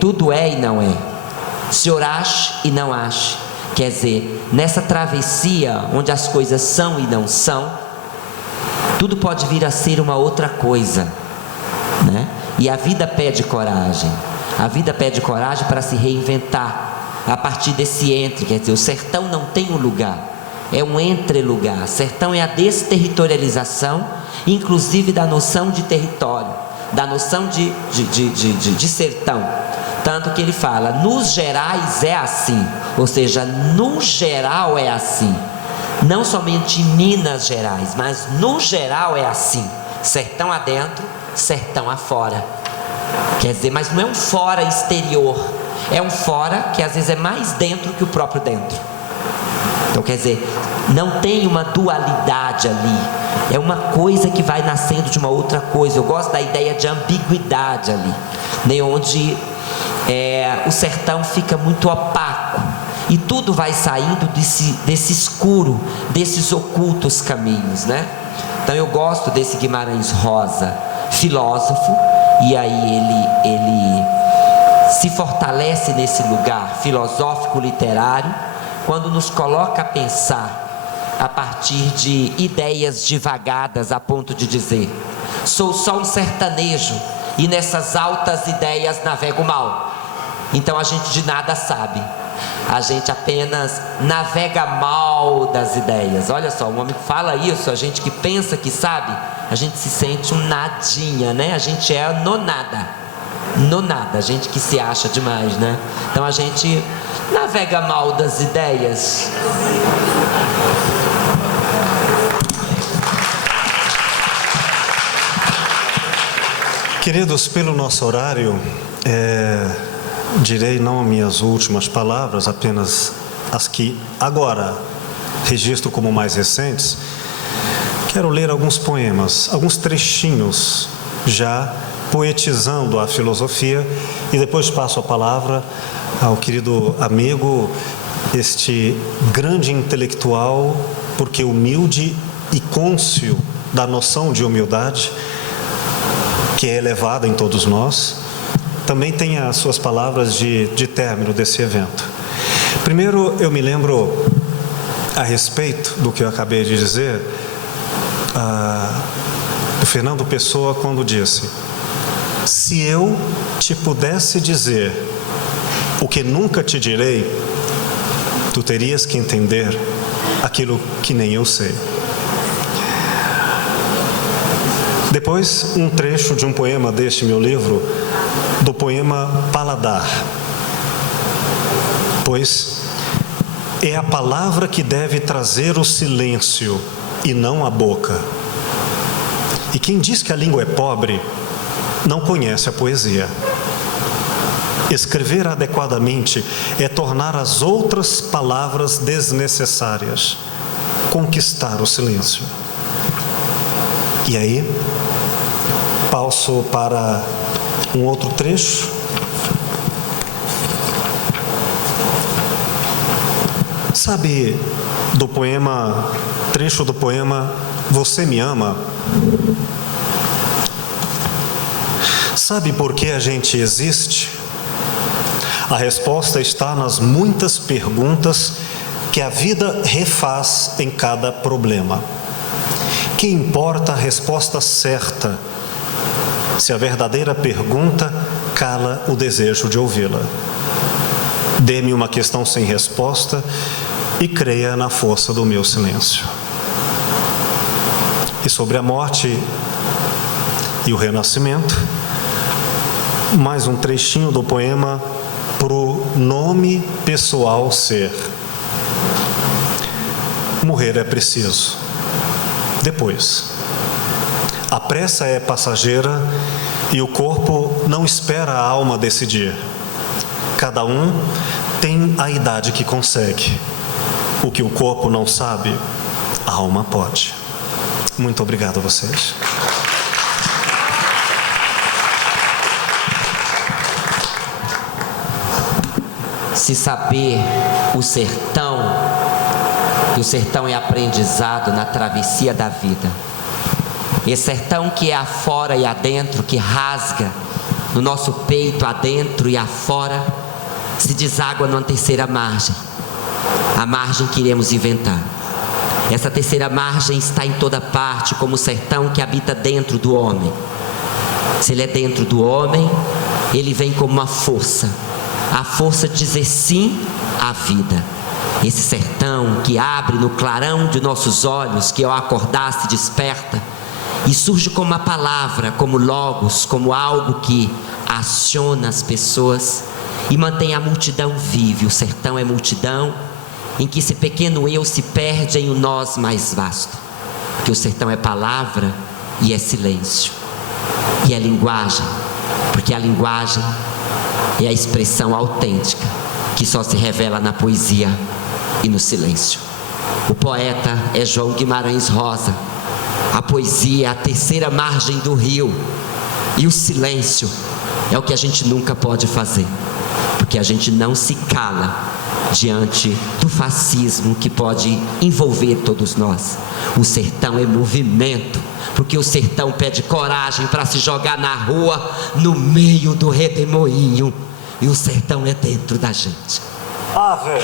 tudo é e não é. O senhor acha e não acha. Quer dizer, nessa travessia onde as coisas são e não são, tudo pode vir a ser uma outra coisa, né? E a vida pede coragem. A vida pede coragem para se reinventar a partir desse entre. Quer dizer, o sertão não tem um lugar, é um entre-lugar. Sertão é a desterritorialização, inclusive da noção de território, da noção de sertão. Tanto que ele fala, nos gerais é assim, ou seja, no geral é assim. Não somente em Minas Gerais, mas no geral é assim. Sertão adentro, sertão afora. Quer dizer, mas não é um fora exterior, é um fora que às vezes é mais dentro que o próprio dentro. Então quer dizer, não tem uma dualidade ali, é uma coisa que vai nascendo de uma outra coisa. Eu gosto da ideia de ambiguidade ali, né? Onde o sertão fica muito opaco e tudo vai saindo desse escuro, desses ocultos caminhos, né? Então eu gosto desse Guimarães Rosa, filósofo, e aí ele se fortalece nesse lugar filosófico literário quando nos coloca a pensar a partir de ideias divagadas a ponto de dizer: sou só um sertanejo e nessas altas ideias navego mal. Então a gente de nada sabe, a gente apenas navega mal das ideias. Olha só, um homem que fala isso, a gente que pensa que sabe, a gente se sente um nadinha, né? A gente é no nada, a gente que se acha demais, né? Então a gente navega mal das ideias. Queridos, pelo nosso horário, direi não as minhas últimas palavras, apenas as que agora registro como mais recentes. Quero ler alguns poemas, alguns trechinhos, já poetizando a filosofia, e depois passo a palavra ao querido amigo, este grande intelectual, porque humilde e cônscio da noção de humildade, que é elevada em todos nós, também tem as suas palavras de término desse evento. Primeiro, eu me lembro, a respeito do que eu acabei de dizer, do Fernando Pessoa, quando disse: se eu te pudesse dizer o que nunca te direi, tu terias que entender aquilo que nem eu sei. Depois, um trecho de um poema deste meu livro, do poema Paladar. pois é a palavra que deve trazer o silêncio e não a boca. E quem diz que a língua é pobre, não conhece a poesia. Escrever adequadamente é tornar as outras palavras desnecessárias, conquistar o silêncio. E aí, passo para um outro trecho. Sabe do poema, trecho do poema Você Me Ama? Sabe por que a gente existe? A resposta está nas muitas perguntas que a vida refaz em cada problema. Que importa a resposta certa, se a verdadeira pergunta cala o desejo de ouvi-la. Dê-me uma questão sem resposta e creia na força do meu silêncio. E sobre a morte e o renascimento, mais um trechinho do poema Pro Nome Pessoal Ser. Morrer é preciso. Depois, a pressa é passageira e o corpo não espera a alma decidir. Cada um tem a idade que consegue. O que o corpo não sabe, a alma pode. Muito obrigado a vocês. Se saber o sertão é aprendizado na travessia da vida. Esse sertão que é afora e adentro, que rasga no nosso peito adentro e afora, se deságua numa terceira margem, a margem que iremos inventar. Essa terceira margem está em toda parte, como o sertão que habita dentro do homem. Se ele é dentro do homem, ele vem como uma força, a força de dizer sim à vida. Esse sertão que abre no clarão de nossos olhos, que ao acordar se desperta, e surge como uma palavra, como logos, como algo que aciona as pessoas e mantém a multidão viva. O sertão é multidão em que esse pequeno eu se perde em um nós mais vasto. Porque o sertão é palavra e é silêncio. E é linguagem, porque a linguagem é a expressão autêntica que só se revela na poesia e no silêncio. O poeta é João Guimarães Rosa. A poesia é a terceira margem do rio. E o silêncio é o que a gente nunca pode fazer, porque a gente não se cala diante do fascismo que pode envolver todos nós. O sertão é movimento, porque o sertão pede coragem para se jogar na rua, no meio do redemoinho. E o sertão é dentro da gente. Ave!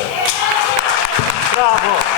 Bravo!